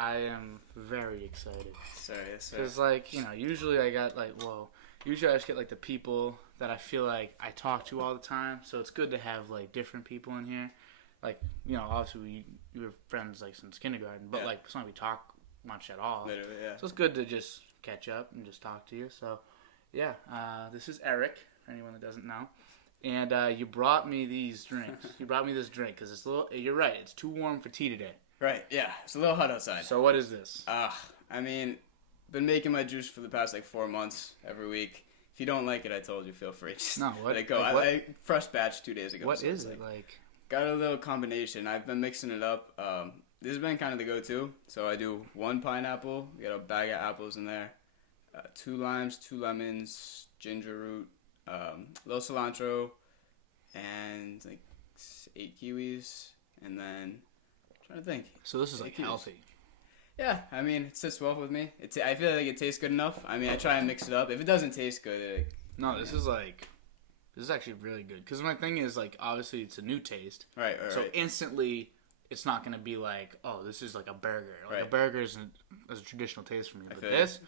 I am very excited. Sorry, yes, sir. Because, like, usually I got, usually I just get, like, the people that I feel like I talk to all the time. So it's good to have, like, different people in here. Like, obviously we were friends, like, since kindergarten. But, like, it's not we talk much at all. Literally, yeah. So it's good to just catch up and just talk to you. So, yeah, this is Eric, for anyone that doesn't know. And you brought me these drinks. You brought me this drink because it's a little. You're right. It's too warm for tea today. Right. Yeah. It's a little hot outside. So what is this? I mean, been making my juice for the past 4 months every week. If you don't like it, I told you, feel free. Just no. What? Let it go. Like, I fresh batch 2 days ago. What is it like? Got a little combination. I've been mixing it up. This has been kind of the go-to. So I do 1 pineapple. We got a bag of apples in there. 2 limes, 2 lemons, ginger root, a little cilantro, and 8 kiwis, and then I'm trying to think. So this is healthy. Yeah, I mean, it sits well with me. I feel like it tastes good enough. I mean, I try and mix it up. If it doesn't taste good, no, this is actually really good. Because my thing is obviously it's a new taste. Right. So instantly, it's not gonna be like, oh, this is like a burger. Like a burger is a traditional taste for me. But this,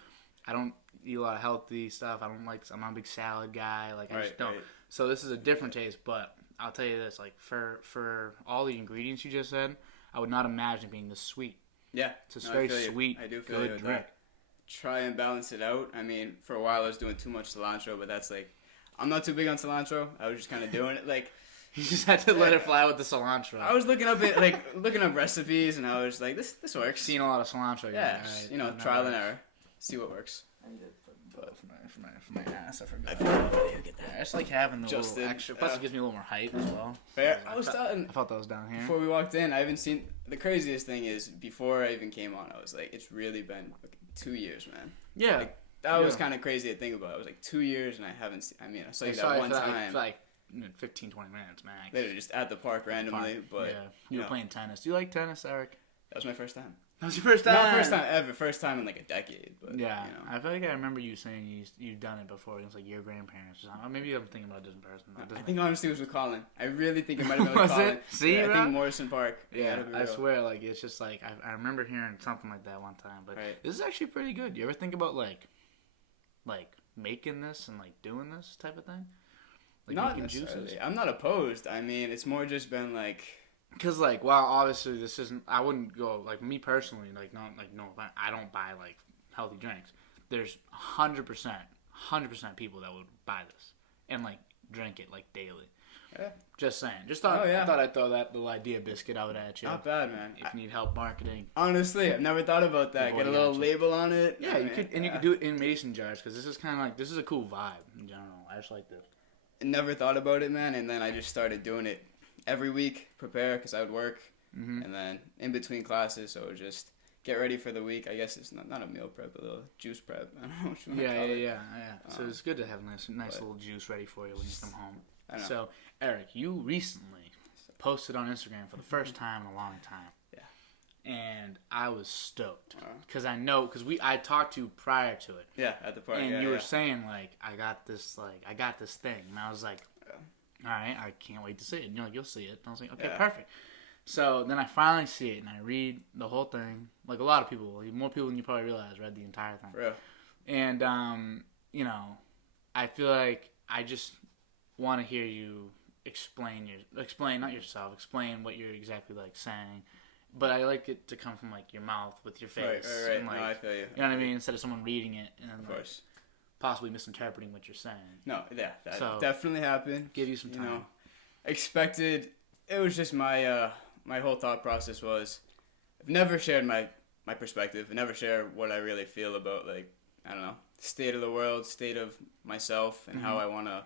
I don't eat a lot of healthy stuff. I'm not a big salad guy. I just don't. Right. So this is a different taste. But I'll tell you this, for all the ingredients you just said, I would not imagine it being this sweet. Yeah. It's a very sweet, good drink. Try and balance it out. I mean, for a while I was doing too much cilantro, but that's I'm not too big on cilantro. I was just kind of doing it You just had to let it fly with the cilantro. I was looking up looking up recipes, and I was like, this works. Seen a lot of cilantro. Yeah, trial and error. See what works. I did for my ass. I forgot. I get that. I just like having the little extra. Plus, it gives me a little more height as well. Fair. I thought that was down here. Before we walked in, I haven't seen. The craziest thing is, before I even came on, I was like, it's really been 2 years, man. Yeah. That was kind of crazy to think about. It was 2 years, and I haven't seen. I mean, I saw you that one time. 15, 20 minutes max. Literally just at the park randomly. But yeah, you were playing tennis. Do you like tennis, Eric? That was my first time. That was your first time? Not first time ever. First time in a decade. But yeah, I feel like I remember you saying you've done it before. It was your grandparents or something. Maybe I'm thinking about a different person. I think honestly it was with Colin. I really think it might have been with Colin. It? See, I think Morrison Park. Yeah, I swear, it's just I remember hearing something like that one time. But this is actually pretty good. You ever think about making this and doing this type of thing? Not necessarily. Juices? I'm not opposed. I mean, it's more just been Because, obviously this isn't... I wouldn't go... me personally, I don't buy, healthy drinks. There's 100% people that would buy this and, drink it, daily. Yeah. Just saying. I thought I'd throw that little idea biscuit out at you. Not bad, man. If you need help marketing. Honestly, I've never thought about that. Get a little label on it. Yeah, you could do it in mason jars, because this is kind of this is a cool vibe in general. I just like this. I never thought about it, man, and then I just started doing it every week, prepare, because I would work, and then in between classes, so just get ready for the week. I guess it's not a meal prep, a little juice prep. I don't know what you want to call it. Yeah. So it's good to have a nice little juice ready for you when you come home. So, Eric, you recently posted on Instagram for the first time in a long time. Yeah. And I was stoked because I talked to you prior to it. Yeah, at the party. And you were saying I got this thing, and I was like, all right, I can't wait to see it. And you're like, you'll see it. And I was like, okay, perfect. So then I finally see it, and I read the whole thing. A lot of people, more people than you probably realize, read the entire thing. For real. And I feel like I just want to hear you explain what you're exactly saying. But I like it to come from your mouth with your face. Right. And, no, I feel you. You know what I mean? Instead of someone reading it and of course. Possibly misinterpreting what you're saying. No, yeah, that definitely happened. Give you some time. Expected. It was just my my whole thought process was, I've never shared my perspective. I never share what I really feel about I don't know, state of the world, state of myself, and how I want to.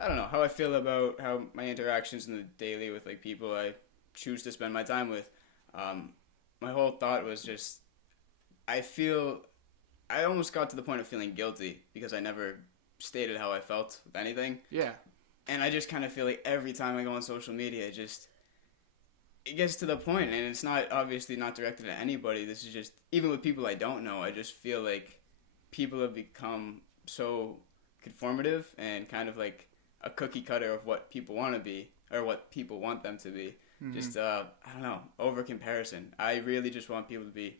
I don't know how I feel about how my interactions in the daily with people I choose to spend my time with. My whole thought was just, I almost got to the point of feeling guilty because I never stated how I felt with anything. Yeah. And I just kind of feel every time I go on social media, it gets to the point, and it's obviously not directed at anybody. This is just, even with people I don't know, I just feel people have become so conformative and kind of a cookie cutter of what people want to be or what people want them to be. just I don't know, over comparison. I really just want people to be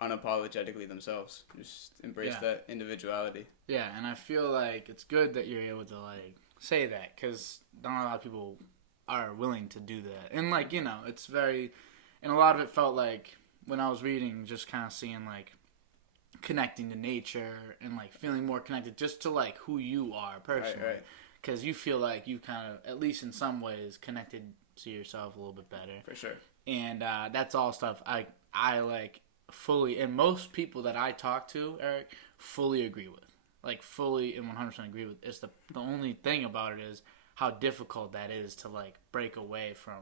unapologetically themselves. Just embrace that individuality. Yeah, and I feel like it's good that you're able to like say that, because not a lot of people are willing to do that. And like, you know, it's very, and a lot of it felt like when I was reading, just kind of seeing like connecting to nature and like feeling more connected just to like who you are personally. Right. Because you feel like you kind of, at least in some ways, connected to yourself a little bit better. For sure. And that's all stuff I like fully, and most people that I talk to, Eric, fully agree with. Like fully and 100% agree with. It's the only thing about it is how difficult that is to like break away from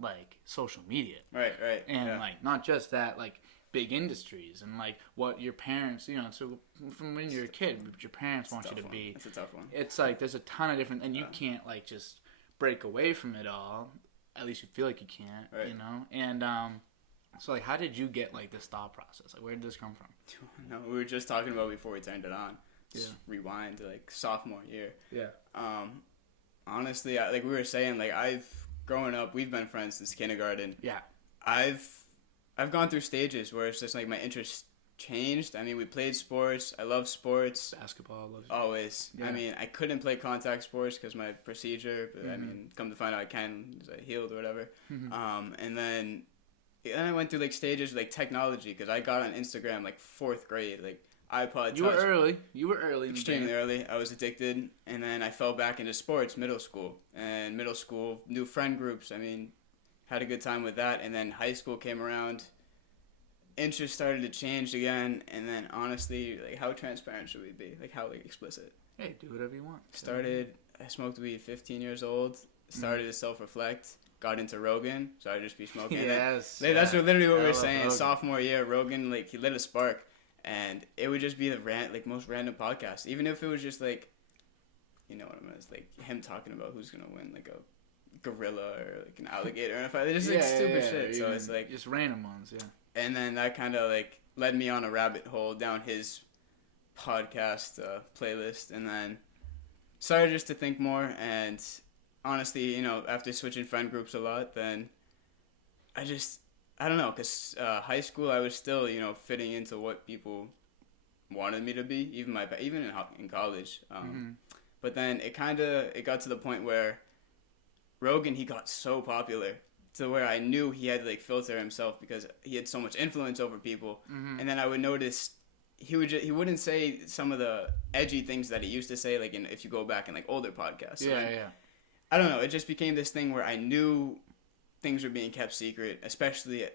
like social media. Right. And like not just that, like big industries and like what your parents, you know, so from when you're a kid, what your parents want you to be. It's a tough one. It's like there's a ton of different, and you can't like just break away from it all. At least you feel like you can't, you know? And so like how did you get like this thought process? Like where did this come from? No, we were just talking about before we turned it on. Just rewind to like sophomore year. Yeah. Honestly, like we were saying, like growing up, we've been friends since kindergarten. Yeah. I've gone through stages where it's just like my interest changed. I mean, we played sports. I love sports. Basketball, always. Yeah. I mean, I couldn't play contact sports because my procedure, but I mean, come to find out I can, I healed or whatever. And then I went through like stages like technology, because I got on Instagram like 4th grade, like iPod. You were early. Extremely early. I was addicted, and then I fell back into sports. Middle school, new friend groups. I mean, had a good time with that, and then high school came around. Interest started to change again, and then honestly, like, how transparent should we be? Like, how like explicit? Hey, do whatever you want. I smoked weed 15 years old. Started to self-reflect. Got into Rogan, so I just be smoking. Yes. That's literally what we were saying. Rogan. Sophomore year, Rogan, like, he lit a spark, and it would just be the most random podcast. Even if it was just like, you know what I mean? It's like him talking about who's gonna win, like a gorilla or like an alligator, and if I just like stupid shit. So it's like just random ones, yeah. And then that kind of like led me on a rabbit hole down his podcast playlist, and then started just to think more. And honestly, you know, after switching friend groups a lot, then I don't know, because high school I was still, you know, fitting into what people wanted me to be, even in college. But then it got to the point where Rogan, he got so popular to where I knew he had to like filter himself because he had so much influence over people. And then I would notice he wouldn't say some of the edgy things that he used to say, like if you go back in like older podcasts. So I don't know. It just became this thing where I knew things were being kept secret. Especially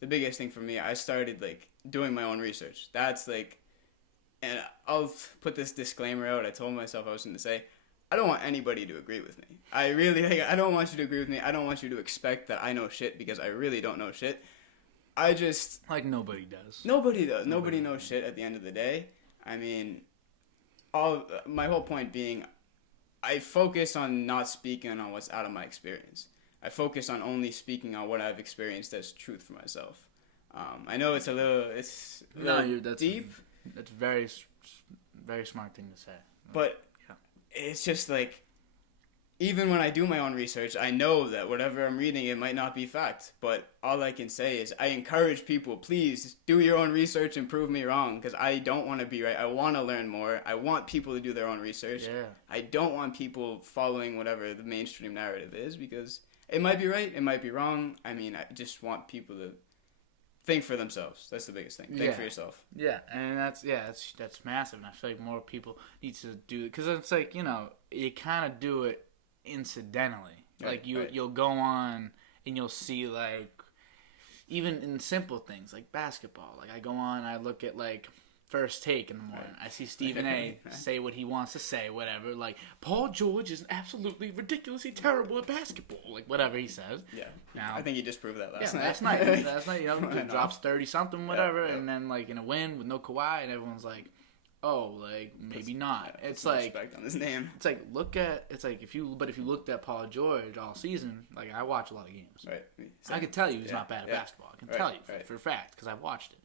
the biggest thing for me, I started like doing my own research. That's like, and I'll put this disclaimer out. I told myself I was going to say, I don't want anybody to agree with me. I don't want you to agree with me. I don't want you to expect that I know shit, because I really don't know shit. I just... Like nobody does. Nobody does. Nobody knows shit at the end of the day. I mean, my whole point being, I focus on not speaking on what's out of my experience. I focus on only speaking on what I've experienced as truth for myself. I know it's a little deep. That's very, very smart thing to say. But it's just like, even when I do my own research, I know that whatever I'm reading, it might not be fact. But all I can say is I encourage people, please do your own research and prove me wrong, because I don't want to be right. I want to learn more. I want people to do their own research. Yeah. I don't want people following whatever the mainstream narrative is, because it might be right, it might be wrong. I mean, I just want people to think for themselves. That's the biggest thing. Think for yourself. Yeah, and that's massive. And I feel like more people need to do it, because it's like, you know, you kind of do it incidentally. Like you'll go on and you'll see, like, even in simple things like basketball. Like I go on, I look at like First Take in the morning. I see Stephen A. say what he wants to say, whatever. Like, Paul George is absolutely ridiculously terrible at basketball. Like, whatever he says. Yeah. Now, I think he just proved that last night. Last night, you know, he drops 30-something, whatever, and then, like, in a win with no Kawhi, and everyone's like, oh, like, maybe not. It's like... respect on his name. It's like, if you looked at Paul George all season, like, I watch a lot of games. Right. I can tell you he's not bad at basketball. I can tell you for a fact, because I've watched it.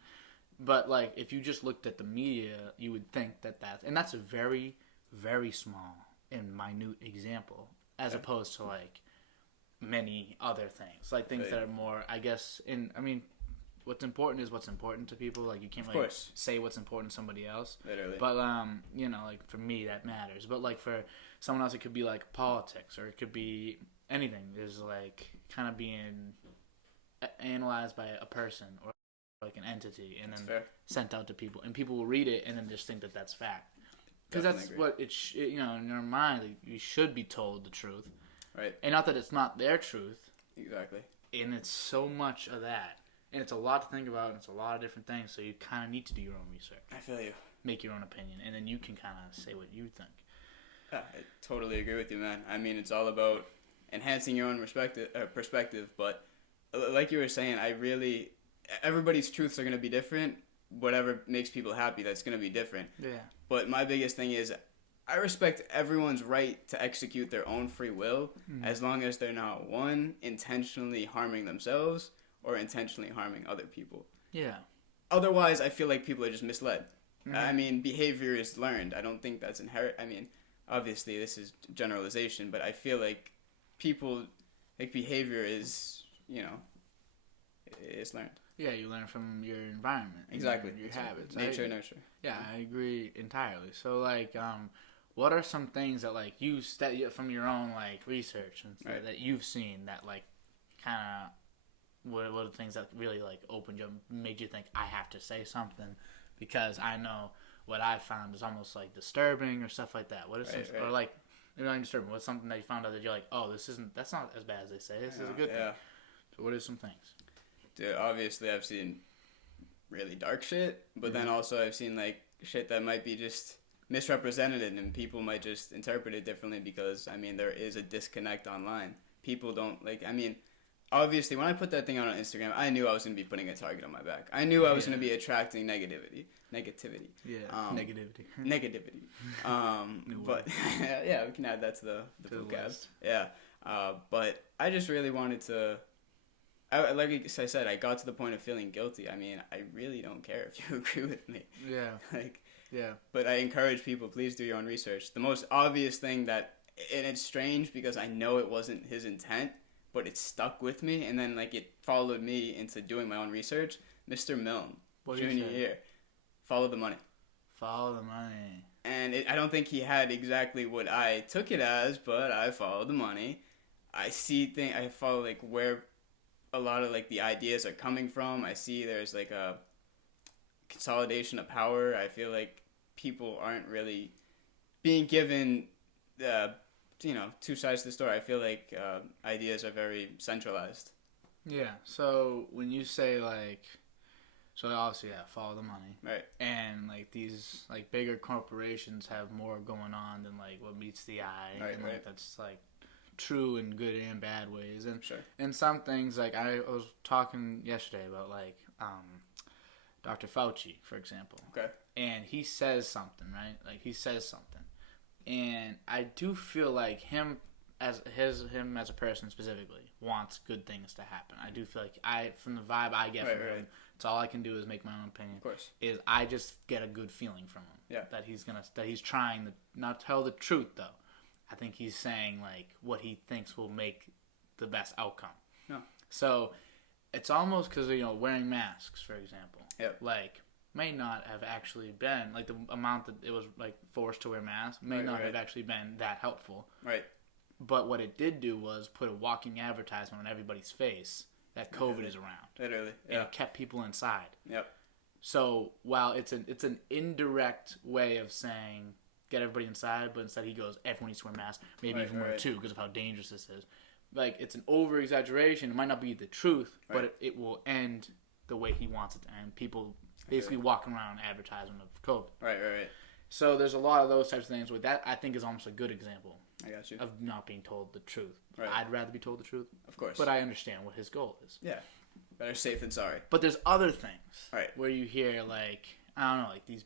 But, like, if you just looked at the media, you would think and that's a very, very small and minute example, as opposed to, like, many other things, like things that are more, I guess, what's important is what's important to people. Like, you can't really say what's important to somebody else. Literally. But, like, for me, that matters. But, like, for someone else, it could be, like, politics, or it could be anything. There's, like, kind of being analyzed by a person or, like, an entity, and then sent out to people. And people will read it and then just think that that's fact. Because that's what in your mind, like, you should be told the truth. Right. And not that it's not their truth. Exactly. And it's so much of that. And it's a lot to think about, and it's a lot of different things, so you kind of need to do your own research. I feel you. Make your own opinion, and then you can kind of say what you think. Yeah, I totally agree with you, man. I mean, it's all about enhancing your own perspective, but like you were saying, everybody's truths are going to be different. Whatever makes people happy, that's going to be different. Yeah. But my biggest thing is, I respect everyone's right to execute their own free will, as long as they're not, one, intentionally harming themselves, or intentionally harming other people. Yeah. Otherwise, I feel like people are just misled. I mean, behavior is learned. I don't think that's inherent. I mean, obviously, this is generalization, but I feel like behavior is, it's learned. Yeah, you learn from your environment. Exactly. Your habits. Nature, nurture. Yeah, I agree entirely. So, like, what are some things that, like, from your own, like, research and that you've seen that, like, kind of, what are the things that really, like, opened you up, made you think, I have to say something, because I know what I found is almost, like, disturbing or stuff like that. What is or, like, not disturbing, what's something that you found out that you're like, oh, that's not as bad as they say. This is a good thing. So what are some things? Dude, obviously I've seen really dark shit, but then also I've seen, like, shit that might be just misrepresented, and people might just interpret it differently because, I mean, there is a disconnect online. People don't, like, I mean, obviously, when I put that thing out on Instagram, I knew I was going to be putting a target on my back. I knew I was going to be attracting negativity. Yeah, negativity. But, yeah, we can add that to the podcast. Yeah. But I just really wanted to, like I said, I got to the point of feeling guilty. I mean, I really don't care if you agree with me. Yeah. Yeah. But I encourage people, please do your own research. The most obvious thing and it's strange because I know it wasn't his intent, but it stuck with me, and then, like, it followed me into doing my own research. Mr. Milne, junior year, follow the money. Follow the money. And I don't think he had exactly what I took it as, but I followed the money. I follow, like, where a lot of, like, the ideas are coming from. I see there's, like, a consolidation of power. I feel like people aren't really being given two sides to the story. I feel like ideas are very centralized. Yeah. So when you say, like, so obviously, follow the money. Right. And, like, these, like, bigger corporations have more going on than, like, what meets the eye. Right, and, right. Like, that's, like, true in good and bad ways. And sure. And some things, like, I was talking yesterday about, like, Dr. Fauci, for example. Okay. And he says something, right? Like, he says something. And I do feel like him as a person specifically wants good things to happen. I do feel like from the vibe I get from him, it's all I can do is make my own opinion. Of course. Is I just get a good feeling from him. Yeah. That he's trying to not tell the truth though. I think he's saying, like, what he thinks will make the best outcome. No. So it's almost because wearing masks, for example. Yep. Like, may not have actually been, like, the amount that it was, like, forced to wear masks may not have actually been that helpful. Right. But what it did do was put a walking advertisement on everybody's face that COVID is around. Literally. Yeah. And it kept people inside. Yep. So while it's an indirect way of saying get everybody inside, but instead he goes, everyone needs to wear masks, maybe even wear two because of how dangerous this is. Like, it's an over-exaggeration. It might not be the truth, but it will end the way he wants it to end. People basically walking around advertising of COVID. Right. So there's a lot of those types of things. With that, I think is almost a good example. I got you. Of not being told the truth. Right. I'd rather be told the truth. Of course. But I understand what his goal is. Yeah. Better safe than sorry. But there's other things. Right. Where you hear, like, I don't know, like these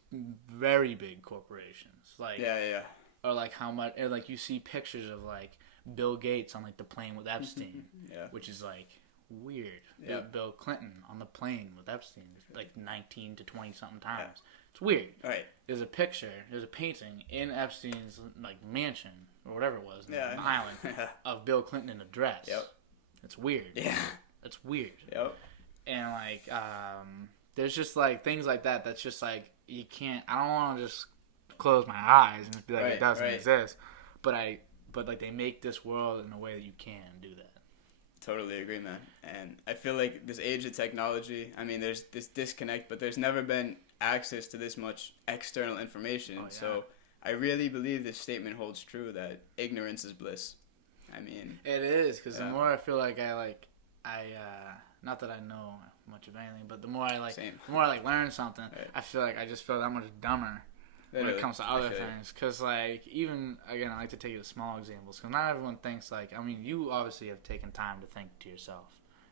very big corporations. Like, yeah. Or like how much, or like you see pictures of, like, Bill Gates on, like, the plane with Epstein. Yeah. Which is, like, weird. Yeah. Bill Clinton on the plane with Epstein, like 19 to 20 something times. Yeah. It's weird. Right. There's a painting in Epstein's, like, mansion or whatever it was, an island of Bill Clinton in a dress. Yep. It's weird. Yeah. It's weird. Yep. And like, there's just like things like that. That's just like you can't. I don't want to just close my eyes and be like it doesn't exist. But like they make this world in a way that you can do that. Totally agree, man. And I feel like this age of technology, I mean, there's this disconnect, but there's never been access to this much external information. Oh, yeah. So I really believe this statement holds true that ignorance is bliss. I mean, it is, because the more I feel like I not that I know much of anything, but the more I learn something, I feel like I just feel that much dumber. When it comes to other things, because like even again, I like to take the small examples, because not everyone thinks like, I mean, you obviously have taken time to think to yourself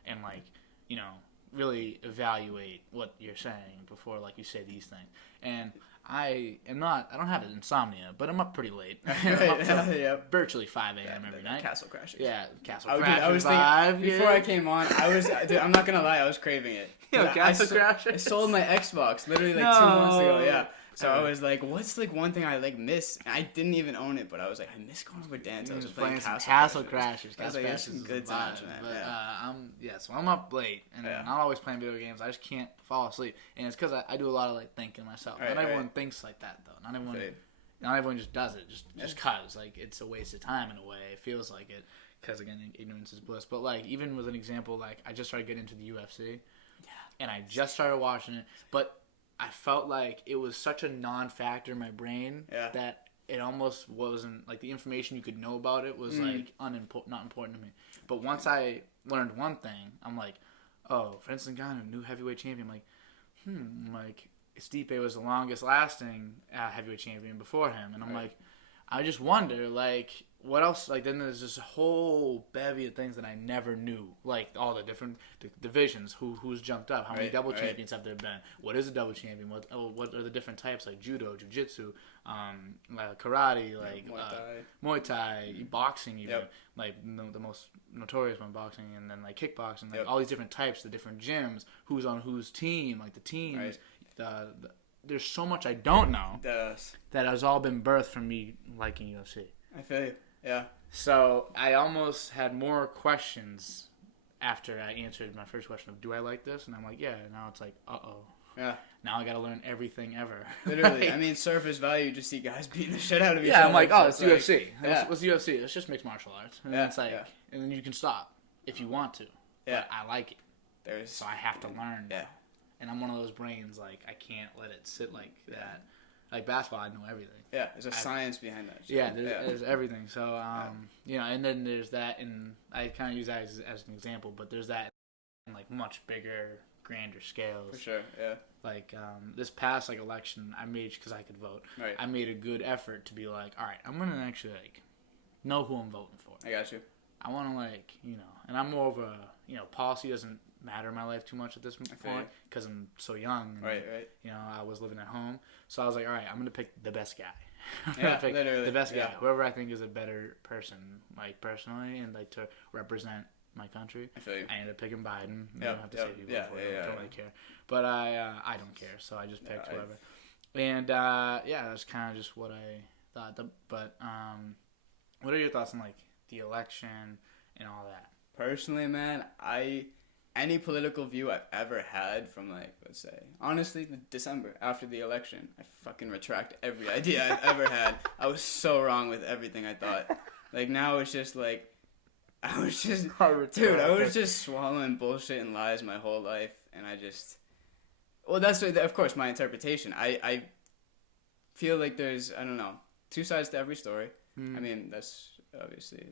and like, you know, really evaluate what you're saying before like you say these things. And I don't have insomnia, but I'm up pretty late. I'm up till virtually 5 a.m. every night. Castle Crashers. Yeah, Castle Crashers. I was thinking, before I came on, dude, I'm not gonna lie, I was craving it. Castle Crashers. I sold my Xbox literally like 2 months ago. Yeah. So I was like, what's like one thing I like miss? And I didn't even own it, but I was like, I miss going over dance. I was playing Castle Crashers. Castle Crashers is good times, man. But so I'm up late, and I'm not always playing video games. I just can't fall asleep, and it's because I do a lot of like thinking myself. Not everyone thinks like that though. Not everyone just does it just cause like it's a waste of time in a way. It feels like it, because again, ignorance is bliss. But like even with an example, like I just started getting into the UFC, and I just started watching it, but I felt like it was such a non-factor in my brain that it almost wasn't, like the information you could know about it was like not important to me. But once I learned one thing, I'm like, oh, Francis Ngannou, new heavyweight champion. I'm like, Stipe was the longest lasting heavyweight champion before him. And I'm like, I just wonder, like, what else? Like, then there's this whole bevy of things that I never knew. Like, all the different divisions, who's jumped up, how many double champions have there been? What is a double champion? What are the different types, like judo, jiu-jitsu, karate, like Muay Thai, boxing even. Like, the most notorious one, boxing, and then, like, kickboxing. Like, all these different types, the different gyms, who's on whose team, like, the teams, there's so much I don't know that has all been birthed from me liking UFC. I feel you. Yeah. So I almost had more questions after I answered my first question of, do I like this? And I'm like, yeah. And now it's like, uh-oh. Yeah. Now I got to learn everything ever. Literally. Like, I mean, surface value, you just see guys beating the shit out of each other. Yeah, I'm like, oh, it's UFC. What's UFC? It's just mixed martial arts. And it's like, and then you can stop if you want to. Yeah. But I like it. So I have to learn. Yeah. And I'm one of those brains, like, I can't let it sit like that. Like basketball, I know everything. Yeah, there's a science behind that. Yeah, there's everything. So, you know, and then there's that, and I kind of use that as an example, but there's that in, like, much bigger, grander scales. For sure, yeah. Like, this past, like, election, I made, because I could vote, I made a good effort to be like, all right, I'm going to actually, like, know who I'm voting for. I got you. I want to, like, you know, and I'm more of a, you know, policy doesn't matter in my life too much at this point because I'm so young. And, right. You know, I was living at home. So I was like, all right, I'm going to pick the best guy. Literally. The best guy. Whoever I think is a better person, like, personally, and, like, to represent my country. I feel you. I ended up picking Biden. I don't have to say who you vote for. I don't really care. But I don't care, so I just picked whoever. And, that's kind of just what I thought. But what are your thoughts on, like, the election and all that? Personally, man, any political view I've ever had from, like, let's say, honestly, December, after the election, I fucking retract every idea I've ever had. I was so wrong with everything I thought. Like, now it's just, like, I was just swallowing bullshit and lies my whole life, and that's, of course, my interpretation. I feel like there's, I don't know, two sides to every story. I mean, that's... Obviously,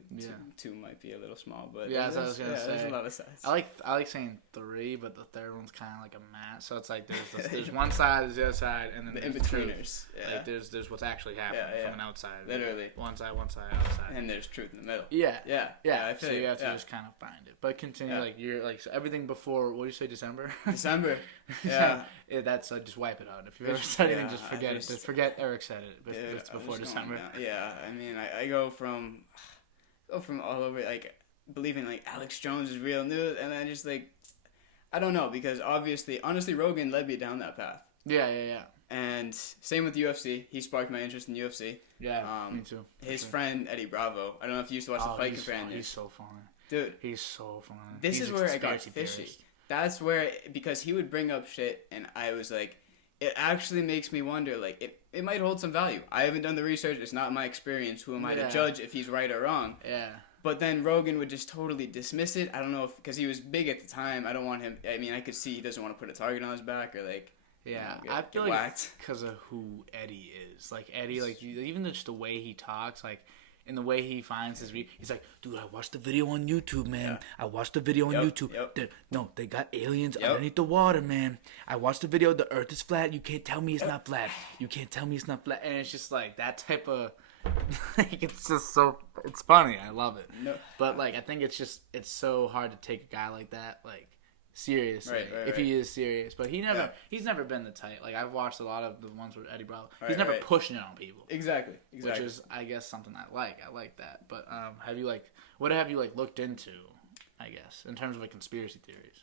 two might be a little small, but that's what I was gonna say. There's a lot of sides. I like saying three, but the third one's kind of like a mat. So it's like there's one side, there's the other side, and then the in-betweeners. Like there's what's actually happening from an outside. Literally, one side, outside, and there's truth in the middle. Yeah. I feel so you have to just kind of find it, but continue like you're like so everything before. What do you say, December? December. Yeah. That's just wipe it out. If you've ever said anything, just forget it. Just forget Eric said it. It's before December. Yeah, I mean, I go from all over, like, believing, like, Alex Jones is real news, and then just, like, I don't know, because honestly, Rogan led me down that path. Yeah. And same with UFC. He sparked my interest in UFC. Yeah, me too. His friend, Eddie Bravo, I don't know if you used to watch the Fight Companions. He's so funny. Dude, he's so funny. This is where I got fishy. That's where, because he would bring up shit, and I was like, it actually makes me wonder, like, it might hold some value. I haven't done the research. It's not my experience. Who am I to judge if he's right or wrong? Yeah. But then Rogan would just totally dismiss it. I don't know if, because he was big at the time. I don't want him, I mean, I could see he doesn't want to put a target on his back or, like, yeah, I feel like it's because of who Eddie is. Like, Eddie, like, even just the way he talks, like, and the way he finds his he's like, dude, I watched the video on YouTube, man. Yeah. I watched the video on YouTube. No, they got aliens underneath the water, man. I watched the video. The Earth is flat. You can't tell me it's not flat. You can't tell me it's not flat. And it's just like that type of, like, it's just so, it's funny. I love it. No. But like, I think it's so hard to take a guy like that, like, seriously, if he is serious. But he's never been the type. Like, I've watched a lot of the ones with Eddie Bravo. He's never pushing it on people. Exactly. Which is, I guess, something I like. I like that. But what have you looked into, I guess, in terms of like conspiracy theories?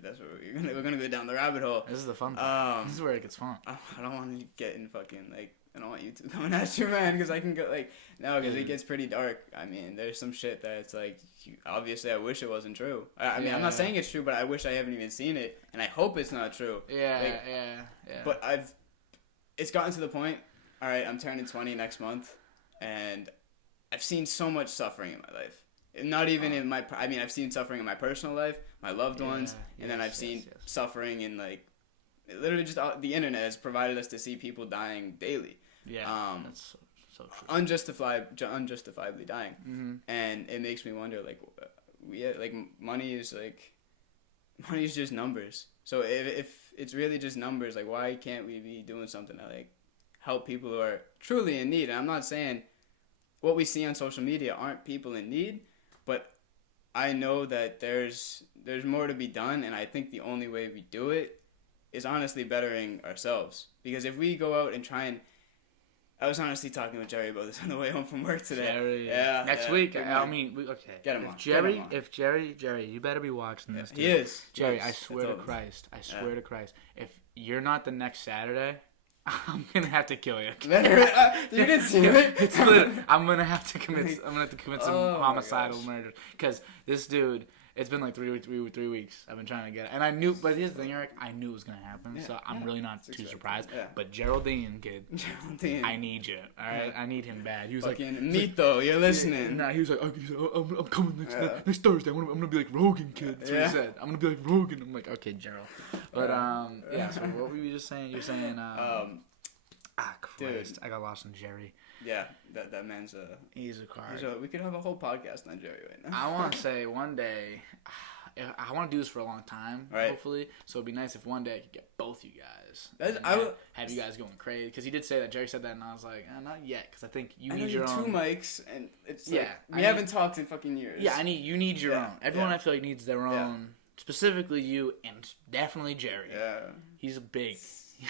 That's where we're gonna go down the rabbit hole. This is the fun part. This is where it gets fun. I don't want to get in fucking, like, I don't want YouTube coming at you, man, because I can go, like, no, because it gets pretty dark. I mean, there's some shit that it's like, obviously I wish it wasn't true. I mean, I'm not saying it's true, but I wish I haven't even seen it, and I hope it's not true. Yeah. But it's gotten to the point, all right, I'm turning 20 next month, and I've seen so much suffering in my life. Not even in my, I mean, I've seen suffering in my personal life, my loved ones, and then I've seen suffering in, like, literally just the internet has provided us to see people dying daily. Yeah, that's so true. Unjustifiably dying. Mm-hmm. And it makes me wonder, like, money is just numbers. So if it's really just numbers, like, why can't we be doing something to, like, help people who are truly in need? And I'm not saying what we see on social media aren't people in need, but I know that there's more to be done, and I think the only way we do it is honestly bettering ourselves. Because if we go out and try and, I was honestly talking with Jerry about this on the way home from work today. Jerry. Next week, I mean, okay. Get him on. Jerry, you better be watching this. Dude. He is. Jerry, I swear to Christ, if you're not the next Saturday, I'm gonna have to kill you. You didn't see it. I'm gonna have to commit some homicidal murder because this dude. It's been like three weeks. I've been trying to get it. And I knew, but here's the thing, Eric. I knew it was going to happen, so I'm really not too surprised. Yeah. But Geraldine, kid, I need you, all right? I need him bad. He was fucking Mito, you're listening. Nah, he was like, I'm coming next Thursday. I'm going to be like Rogan, kid. That's what he said. I'm going to be like Rogan. I'm like, okay, Gerald. But, so what were you just saying? You're saying, Christ. Dude. I got lost in Jerry. Yeah, that man's he's a car. We could have a whole podcast on Jerry right now. I want to say one day, I want to do this for a long time, hopefully. So it'd be nice if one day I could get both you guys. Have you guys going crazy? Because he did say that. Jerry said that, and I was like, not yet, because I think you need your own. Two mics, and it's like, we haven't talked in fucking years. Yeah, you need your own. Everyone I feel like needs their own. Specifically you, and definitely Jerry. Yeah, he's a big.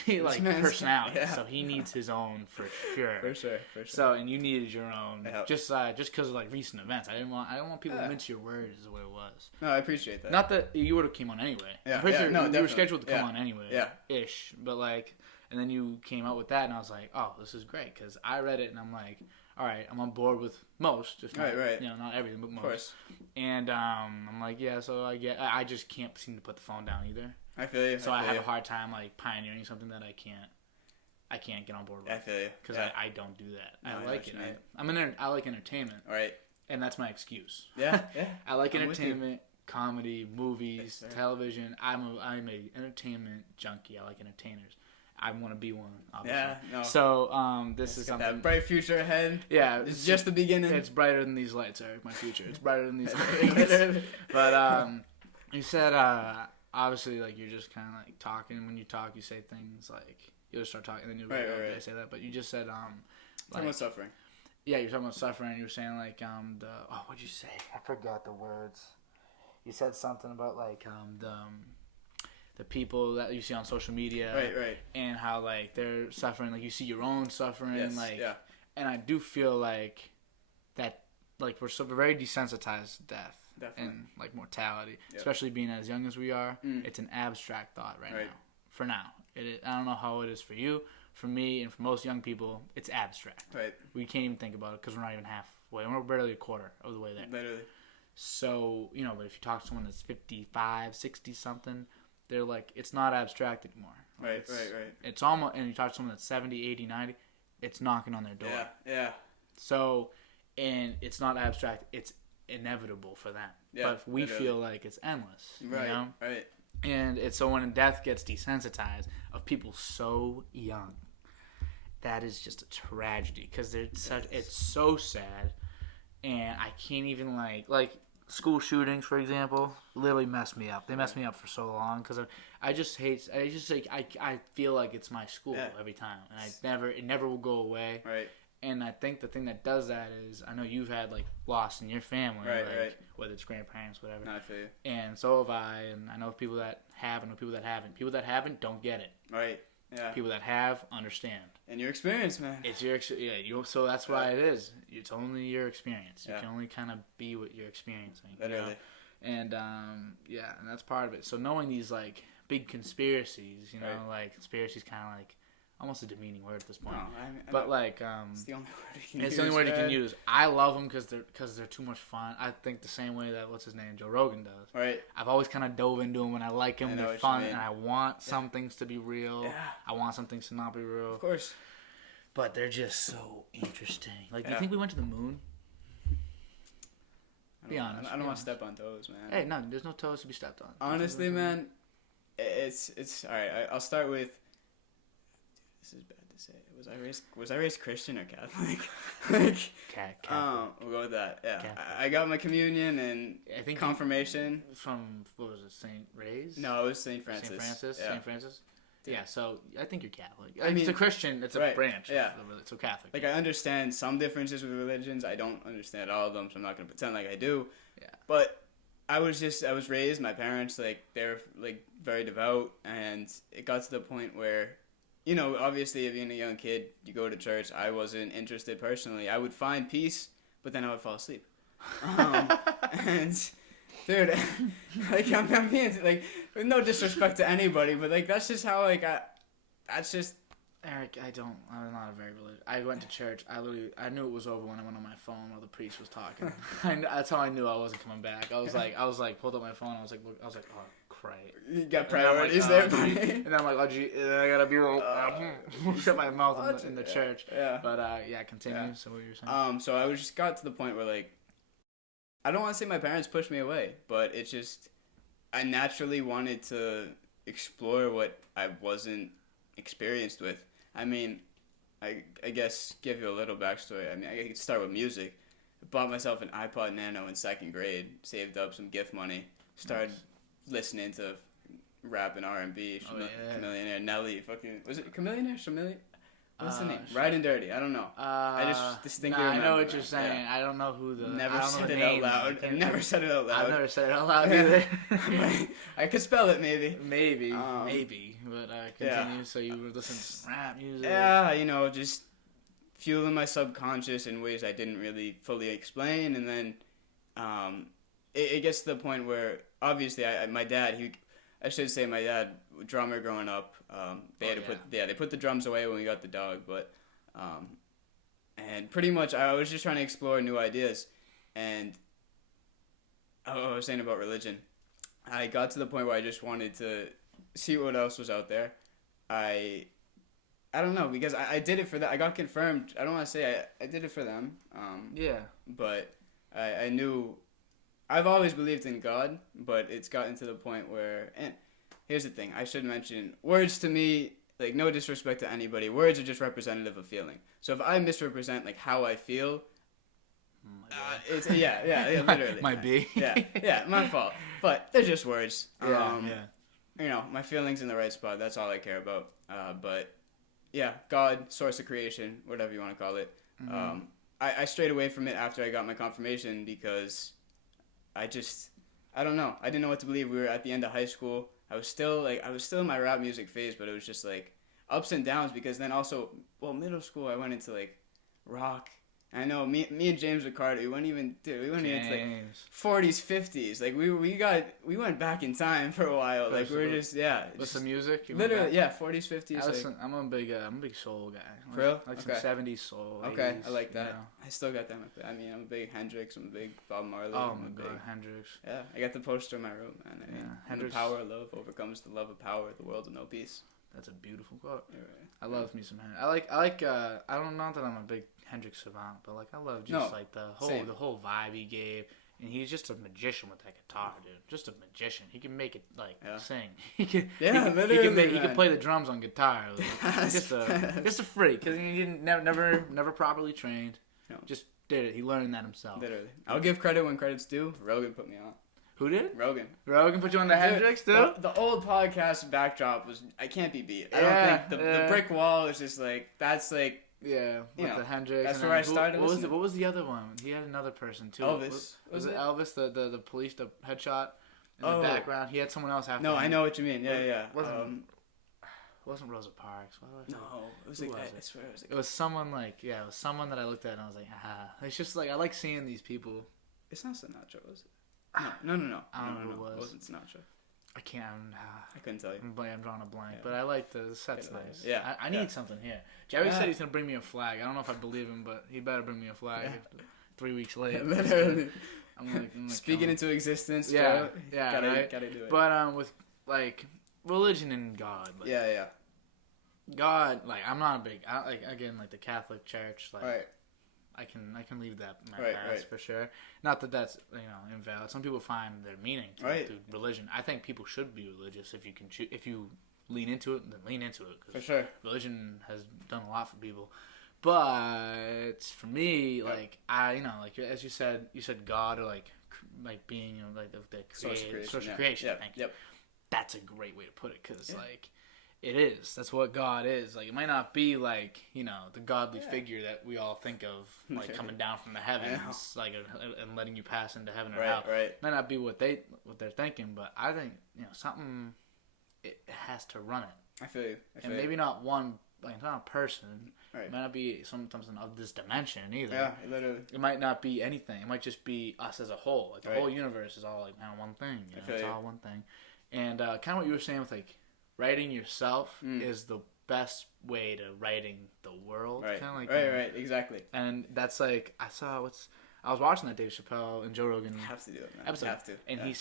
Like personality, so he needs his own for sure. For sure. So, and you needed your own, just because of like recent events. I didn't want people to mince your words is what it was. No, I appreciate that. Not that you would have came on anyway. Yeah, I'm pretty sure you were scheduled to come on anyway. Yeah, ish. But like, and then you came out with that, and I was like, oh, this is great because I read it and I'm like, all right, I'm on board with most, if not, not everything, but most. Of course. And I'm like, yeah, so I just can't seem to put the phone down either. I feel you. So I have a hard time like pioneering something that I can't get on board with. I feel you. Because I don't do that. I like it. I like entertainment. Right. And that's my excuse. Yeah. I like entertainment, comedy, movies, television. I'm a entertainment junkie. I like entertainers. I want to be one, obviously. Yeah, no. So, this is something... That bright future ahead. Yeah. It's just the beginning. It's brighter than these lights, Eric, my future. It's brighter than these lights. But, you said, obviously, like, you're just kind of, like, talking. When you talk, you say things, like, you'll just start talking, and then you'll be like, okay, I say that. But you just said, talking about suffering. Yeah, you're talking about suffering. You were saying, like, what'd you say? I forgot the words. You said something about, like, the people that you see on social media, right, and how like they're suffering, like you see your own suffering, and I do feel like that, like we're very desensitized to death. Definitely. And like mortality, especially being as young as we are, it's an abstract thought right now. For now, I don't know how it is for you, for me and for most young people, it's abstract. Right. We can't even think about it because we're not even halfway. We're barely a quarter of the way there. Literally. So, but if you talk to someone that's 55, 60 something, they're like, it's not abstract anymore. Right. It's almost, and you talk to someone that's 70, 80, 90, it's knocking on their door. Yeah. So, and it's not abstract, it's inevitable for them. Yeah, but we feel like it's endless. Right. You know? Right. And it's so when death gets desensitized of people so young, that is just a tragedy because it's so sad, and I can't even like school shootings, for example, literally messed me up. They messed me up for so long because I feel like it's my school every time, and it never will go away. Right. And I think the thing that does that is, I know you've had loss in your family, right. Whether it's grandparents, whatever. No, I feel you. And so have I, and I know people that have, and people that haven't. People that haven't don't get it. Right. Yeah. People that have understand. And your experience, man. It's your so that's why it is. It's only your experience. You can only kind of be what you're experiencing. Literally. And and that's part of it. So knowing these big conspiracies, conspiracies kind of almost a demeaning word at this point. No, it's the only word we can use. It's the only word you can use. I love them because they're too much fun. I think the same way that what's his name, Joe Rogan does. Right. I've always kind of dove into them, and I like them. They're fun, and I want some things to be real. Yeah. I want some things to not be real. Of course. But they're just so interesting. Do you think we went to the moon? Be honest. I don't want to step on toes, man. Hey, no, there's no toes to be stepped on. Honestly, man, it's all right. I'll start with. This is bad to say. Was I raised Christian or Catholic? Catholic. We'll go with that. Yeah, I got my communion and I think confirmation from what was it, Saint Ray's? No, it was Saint Francis. Saint Francis. Yeah, so I think you're Catholic. I mean, it's a Christian. It's a branch. Yeah, so Catholic. I understand some differences with religions. I don't understand all of them, so I'm not gonna pretend like I do. Yeah. But I was raised. My parents they're very devout, and it got to the point where. Obviously, if you're a young kid, you go to church. I wasn't interested personally. I would find peace, but then I would fall asleep. And, dude, I'm being, with no disrespect to anybody, but, that's just how, that's just... Eric, I'm not a very religious. I went to church. I knew it was over when I went on my phone while the priest was talking. That's how I knew I wasn't coming back. I was pulled up my phone. I was like, oh, Christ. You got priorities there, buddy. And then I'm like, oh, gee, I gotta be shut my mouth in the church. Yeah. But continue. Yeah. So what you were saying? So I just got to the point where I don't want to say my parents pushed me away, but it's just I naturally wanted to explore what I wasn't experienced with. I mean, I guess give you a little backstory. I mean, I could start with music. I bought myself an iPod Nano in 2nd grade, saved up some gift money, started listening to rap and R&B, Chameleonaire, Nelly, was it Chameleonaire? What's the name? Right and Dirty. I don't know. I just distinctly remember. I know what you're saying. Yeah. I don't know who the... Never said it out loud. I've never said it out loud. I've never said it out loud either. I could spell it, maybe. Maybe. But continue. Yeah. So you were listening to rap music. Yeah, just fueling my subconscious in ways I didn't really fully explain. And then it gets to the point where, obviously, my dad, drummer growing up, they put the drums away when we got the dog, but and pretty much I was just trying to explore new ideas. And I was saying about religion, I got to the point where I just wanted to see what else was out there. I don't know, because I did it for that. I got confirmed. I don't want to say I did it for them. But I knew. I've always believed in God, but it's gotten to the point where, and here's the thing, I should mention, words to me, no disrespect to anybody, words are just representative of feeling. So if I misrepresent, how I feel, it's, literally. Might be. yeah, my fault. But they're just words. My feelings in the right spot, that's all I care about. But, yeah, God, source of creation, whatever you want to call it. Mm-hmm. I strayed away from it after I got my confirmation because... I don't know. I didn't know what to believe. We were at the end of high school. I was still in my rap music phase, but it was just ups and downs because then also, middle school I went into rock I know me and James Ricardo, we went even into like 40s, 50s. Like we went back in time for a while. Like we were just with some music. Literally, 40s, 50s. I'm a big soul guy. For real? Like some 70s soul. Okay, 80s, I like that. You know? I still got them. I mean, I'm a big Hendrix. I'm a big Bob Marley. Oh my god, Hendrix. Yeah, I got the poster in my room, man. I mean, Hendrix. The power of love overcomes the love of power. The world of no peace. That's a beautiful quote. Right. I love me some Hendrix. I like. I don't know that I'm a big Hendrix savant, but like I love just like the whole vibe he gave, and he's just a magician with that guitar, dude. Just a magician. He can make it like sing. He can play the drums on guitar. Like, just a freak because he didn't never properly trained. No. Just did it. He learned that himself. Literally. I'll give credit when credit's due. Rogan put me on. Who did? Rogan put you on the Hendrix too? The old podcast backdrop I can't be beat. I don't think the brick wall is just like, that's like, with the Hendrix. That's where I started. What was the other one? He had another person too. Elvis. Was it Elvis? The police, the headshot in the background. He had someone else after. No, I know what you mean. Yeah. Wasn't Rosa Parks? No, it was like, I swear it was like... It was someone like, it was someone that I looked at and I was like, It's just like, I like seeing these people. It's not Sinatra, was it? No. I don't know who it was. It wasn't Sinatra. I can't. I couldn't tell you. I'm drawing a blank, but I like the set's nice. Yeah. I need something here. Jerry said he's gonna bring me a flag. I don't know if I believe him, but he better bring me a flag. 3 weeks late. I'm like speaking into existence. Yeah, gotta do it. But with like religion and God. Like, God, like I'm not a big. Like the Catholic Church. Like, right. I can leave that in my past for sure. Not that that's invalid. Some people find their meaning through religion. I think people should be religious if you can if you lean into it, then lean into it. For sure. Religion has done a lot for people. But for me, like like as you said God or like being like the source of creation. Yeah. Thank you. Yep. That's a great way to put it because like. It is. That's what God is. Like, it might not be like, the godly figure that we all think of, like coming down from the heavens, like, and letting you pass into heaven or hell. Right. It might not be what they're thinking, but I think, something, it has to run it. I feel you. Maybe not one, like, it's not a person. Right. It might not be sometimes of this dimension either. Yeah, literally. It might not be anything. It might just be us as a whole. Like, the whole universe is all, like, one thing. It's all one thing. And kind of what you were saying with, like, writing yourself is the best way to writing the world. Right, kind of like right, exactly. And that's like, I was watching that Dave Chappelle and Joe Rogan have to do it, man. episode. Have to. And Dave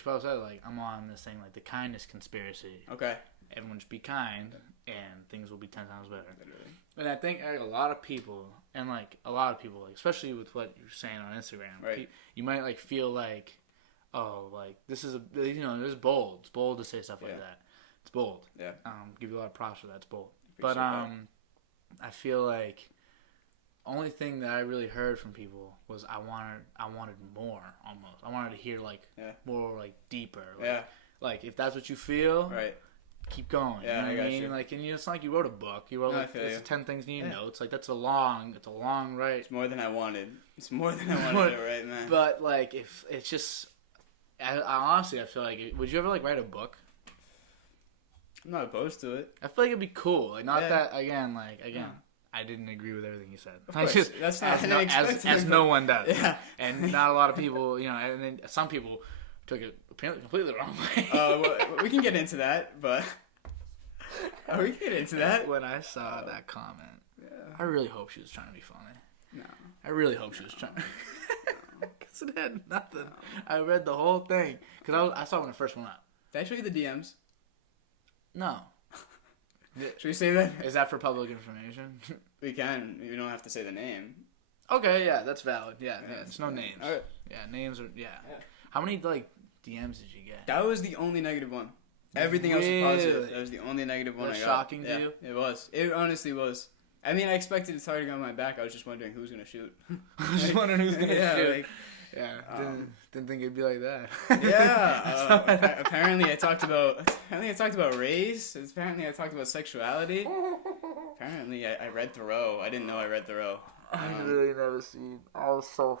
Chappelle said, like, I'm on this thing, like, the kindness conspiracy. Okay. Everyone should be kind, and things will be 10 times better. Literally. And I think a lot of people, especially with what you're saying on Instagram, you might, like, feel like, oh, like, this is this is bold. It's bold to say stuff like that. It's bold. Yeah. Give you a lot of props for that. It's bold. Appreciate that. I feel like only thing that I really heard from people was I wanted more almost. I wanted to hear like more like deeper. Like, like if that's what you feel, keep going. Yeah, you know what I mean? Like, and it's not like you wrote a book. You wrote it's 10 things you need notes. Like that's a long write. It's more than I wanted. It's more than I wanted to write, man. But like if it's just, I honestly I feel like would you ever like write a book? I'm not opposed to it. I feel like it'd be cool. Like, not that, again, I didn't agree with everything you said. Of course. That's not as no one does. Yeah. And not a lot of people, and then some people took it apparently completely the wrong way. Well, we can get into that, but... we can get into that. When I saw that comment, I really hope she was trying to be funny. No. I really hope she was trying to... Because it had nothing. I read the whole thing. Because I saw it when it first went up. Did I show you the DMs? No. Should we say that? Is that for public information? We can. You don't have to say the name. Okay, yeah, that's valid. Yeah, there's no names. All right. Yeah, names are, How many, like, DMs did you get? That was the only negative one. Everything else was positive. That was the only negative one I got. Shocking to you? It was. It honestly was. I mean, I expected the target on my back. I was just wondering who's going to shoot. I was just wondering who's going to shoot. Like, didn't think it'd be like that. Apparently I talked about race. Apparently I talked about sexuality. Apparently I read Thoreau. I didn't know I read Thoreau. I really never seen. I was so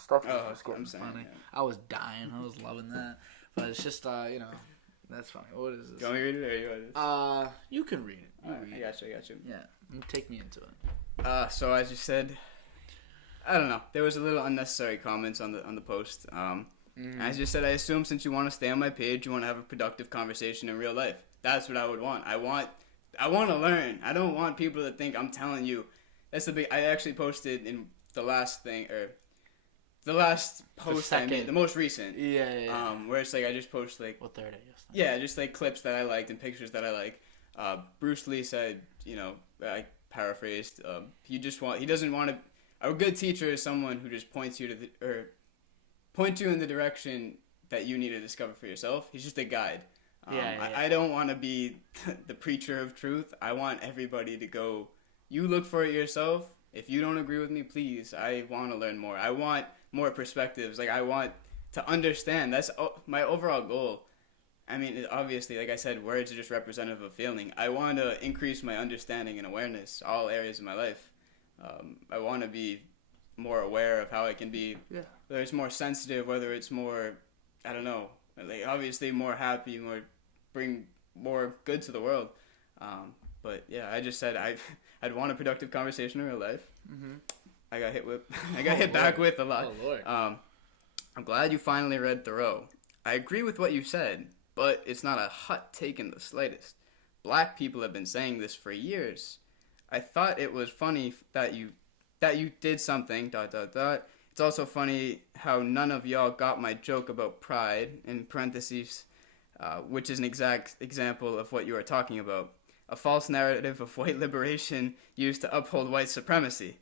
stuff was getting funny. Yeah. I was dying. I was loving that. But it's just that's funny. What is this? Do you want me to read it or you want to? You can read it. I got you. Yeah, take me into it. So as you said, I don't know. There was a little unnecessary comments on the post. As you said, I assume since you want to stay on my page, you want to have a productive conversation in real life. That's what I would want. I want to learn. I don't want people to think I'm telling you. That's the big. I actually posted in the last thing, or the last post I made, the most recent. Yeah. Where it's like I just post like. What 30? Yeah, just like clips that I liked and pictures that I like. Bruce Lee said, I paraphrased. He doesn't want to. A good teacher is someone who just points you in the direction that you need to discover for yourself. He's just a guide. I don't want to be the preacher of truth. I want everybody to go. You look for it yourself. If you don't agree with me, please. I want to learn more. I want more perspectives. Like, I want to understand. That's my overall goal. I mean, obviously, like I said, words are just representative of feeling. I want to increase my understanding and awareness, all areas of my life. I want to be more aware of how I can be, whether it's more sensitive, whether it's more, I don't know, like obviously more happy, bring more good to the world. But yeah, I just said I'd want a productive conversation in real life. Mm-hmm. I got hit back with a lot. Oh Lord. I'm glad you finally read Thoreau. I agree with what you said, but it's not a hot take in the slightest. Black people have been saying this for years. I thought it was funny that you did something, ... It's also funny how none of y'all got my joke about pride, in parentheses, which is an exact example of what you are talking about. A false narrative of white liberation used to uphold white supremacy.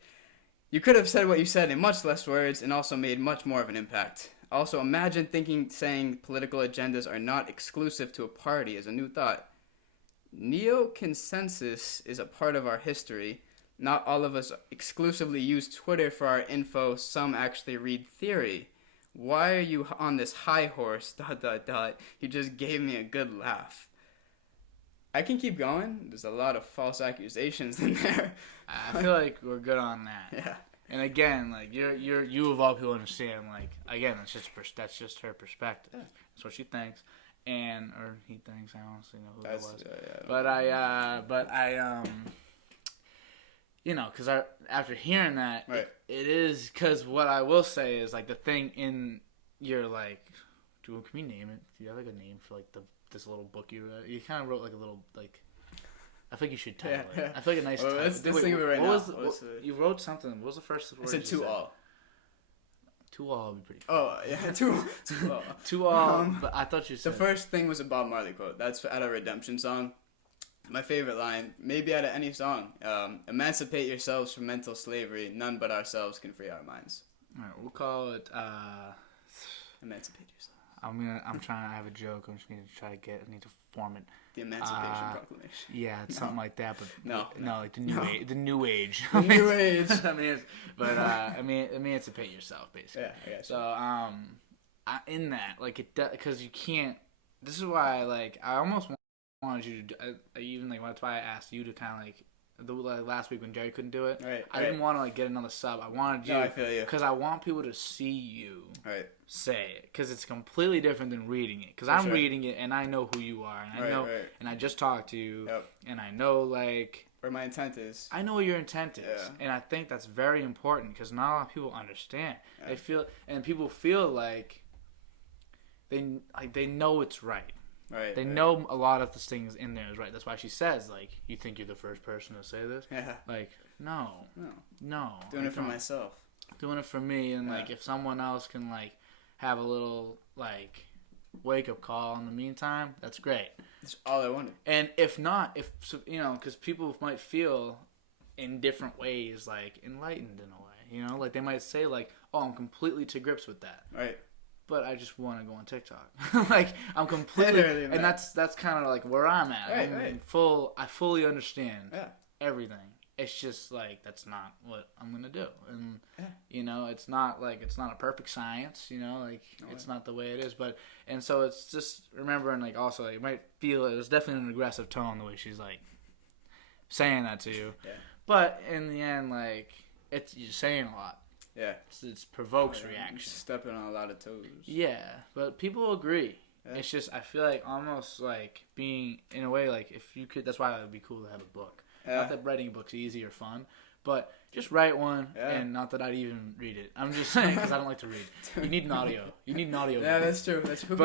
You could have said what you said in much less words and also made much more of an impact. Also, imagine saying political agendas are not exclusive to a party as a new thought. Neo-consensus is a part of our history. Not all of us exclusively use Twitter for our info. Some actually read theory. Why are you on this high horse, ... You just gave me a good laugh. I can keep going. There's a lot of false accusations in there. I feel like we're good on that. Yeah. And again, like you of all people understand. Like again, that's just her perspective. Yeah. That's what she thinks, or he thinks. I honestly know who that was. But I because after hearing that, right. it is because what I will say is like the thing in your like, can we name it? Do you have like a name for like this little book you read? You kind of wrote like a little like. I think you should title it. I feel like a nice title. Let's think of it right now. You wrote something. What was the first word? I said to all. To all would be pretty cool. Oh, yeah. To all. To all. But I thought you said... The first thing was a Bob Marley quote. That's at a Redemption song. My favorite line, maybe out of any song. Emancipate yourselves from mental slavery. None but ourselves can free our minds. All right, we'll call it... Emancipate yourself. I have a joke. I'm just going to try to I need to form it. The Emancipation Proclamation. Yeah, it's something like that, but no, like the new age. The new age. The new age. Emancipate yourself, basically. Yeah, I guess. So, in that, like because you can't. This is why, like, I almost wanted you to. That's why I asked you to kind of like. Last week when Jerry couldn't do it, I didn't want to like get another sub. I wanted you. No, I feel you. Because I want people to see you say it. Because it's completely different than reading it. Because I'm reading it and I know who you are. And I know, and I just talked to you. And I know like where my intent is. I know what your intent is. Yeah. And I think that's very important because not a lot of people understand. Yeah. People feel like they know it's right. They know a lot of the things in there is right. That's why she says, like, you think you're the first person to say this? Yeah. Like, no. Doing it for myself. Doing it for me. And, like, if someone else can, like, have a little, like, wake-up call in the meantime, that's great. That's all I wanted. And if not, because people might feel in different ways, like, enlightened in a way. Like, they might say, like, oh, I'm completely to grips with that. Right. But I just want to go on TikTok. Like I'm completely, and that's kind of like where I'm at. I fully understand everything. It's just like that's not what I'm gonna do, and it's not a perfect science. It's not the way it is. And so it's just remembering like also like, you might feel it was definitely an aggressive tone the way she's like saying that to you. Yeah. But in the end, like you're saying a lot. Yeah. It provokes reaction. Stepping on a lot of toes. Yeah, but people agree. Yeah. It's just, I feel like almost like being, in a way, like if you could, that's why it would be cool to have a book. Yeah. Not that writing a book's easy or fun, But just write one, and not that I'd even read it. I'm just saying because I don't like to read. You need an audio. Yeah, that's true. Who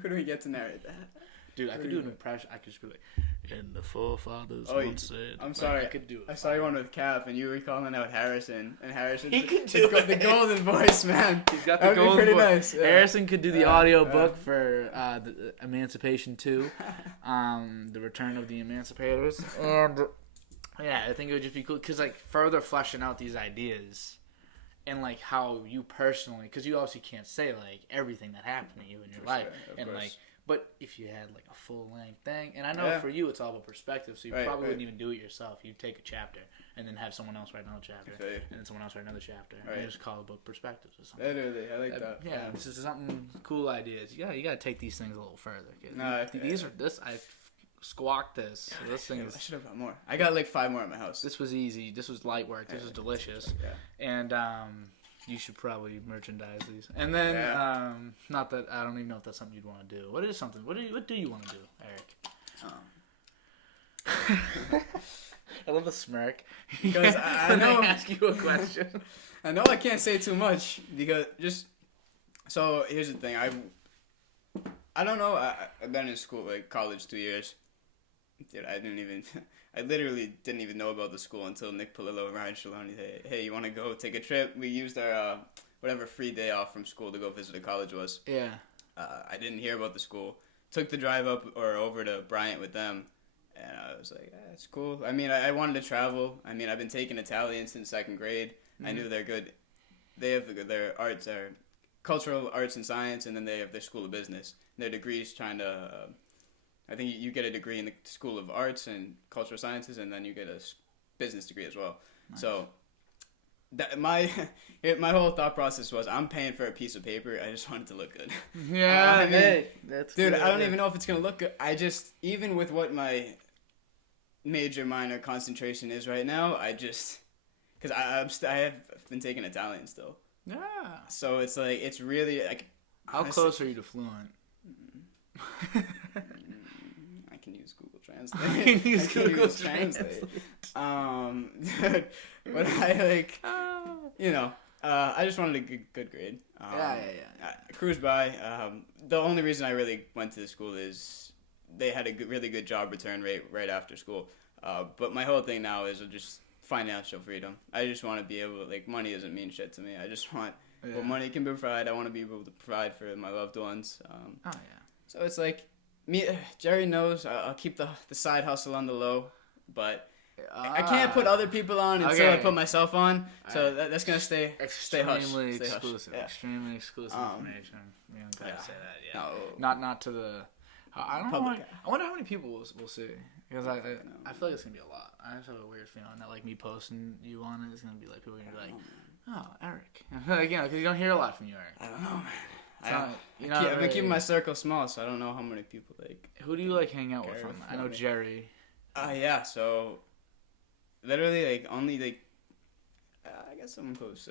could we get to narrate that? Dude, I could do an impression. I could just be like, and the forefathers once said. I'm sorry. I could do it. I saw you one with Cap, and you were calling out Harrison. And Harrison. He could do the golden voice, man. He's got the golden voice. Nice. Yeah. Harrison could do the audio book for the Emancipation 2, The Return of the Emancipators. And, yeah, I think it would just be cool. Because, like, further fleshing out these ideas. And, like, how you personally. Because you obviously can't say, like, everything that happened to you in your life. Of course. Like. But if you had like a full length thing, and I know for you it's all about perspective, so you probably wouldn't even do it yourself. You'd take a chapter and then have someone else write another chapter, and then someone else write another chapter, and you just call the book Perspectives or something. Literally, I like that. Yeah, this is something cool ideas. You gotta take these things a little further. I squawked this. So this thing is. I should have got more. I got like 5 more at my house. This was easy. This was light work. This was delicious. And you should probably merchandise these. And then, not that I don't even know if that's something you'd want to do. What is something? What do you want to do, Eric? I love the smirk. Because I know I ask you a question. I know I can't say too much because so here's the thing. I don't know. I've been in school like college 2 years. Dude, I literally didn't even know about the school until Nick Polillo and Ryan Shaloni said, hey, you want to go take a trip? We used our, whatever free day off from school to go visit a college was. Yeah. I didn't hear about the school. Took the drive up or over to Bryant with them. And I was like, that's cool. I mean, I wanted to travel. I mean, I've been taking Italian since 2nd grade. Mm-hmm. I knew they're good. They have their arts, their cultural arts and science, and then they have their school of business. Their degrees trying to... I think you get a degree in the School of Arts and Cultural Sciences, and then you get a business degree as well. Nice. So, my whole thought process was, I'm paying for a piece of paper. I just want it to look good. Yeah, I mean, that's dude. Good. I don't even know if it's gonna look good. Even with what my major, minor concentration is right now, because I have been taking Italian still. Yeah. So it's like it's really like. How close are you to fluent? I can use Google Translate. But I I just wanted a good grade. I cruised by. The only reason I really went to the school is they had a really good job return rate right after school. But my whole thing now is just financial freedom. I just want to be able money doesn't mean shit to me. I just want what money can provide. I want to be able to provide for my loved ones. So it's like, Jerry knows I'll keep the side hustle on the low, but I can't put other people on until I put myself on. So that's gonna stay hush. Extremely exclusive. Yeah. Extremely exclusive information. You don't gotta say that. Yeah. No. Not to the. I don't know. I wonder how many people we'll see, because I feel like it's gonna be a lot. I just have a weird feeling that me posting you on it is gonna be like people are gonna be like, oh, Eric. Again, because you don't hear a lot from you, Eric. I don't know, man. I've been keeping my circle small, so I don't know how many people Who do you hang out with from? I know Jerry. Yeah. So, literally, only I guess someone close,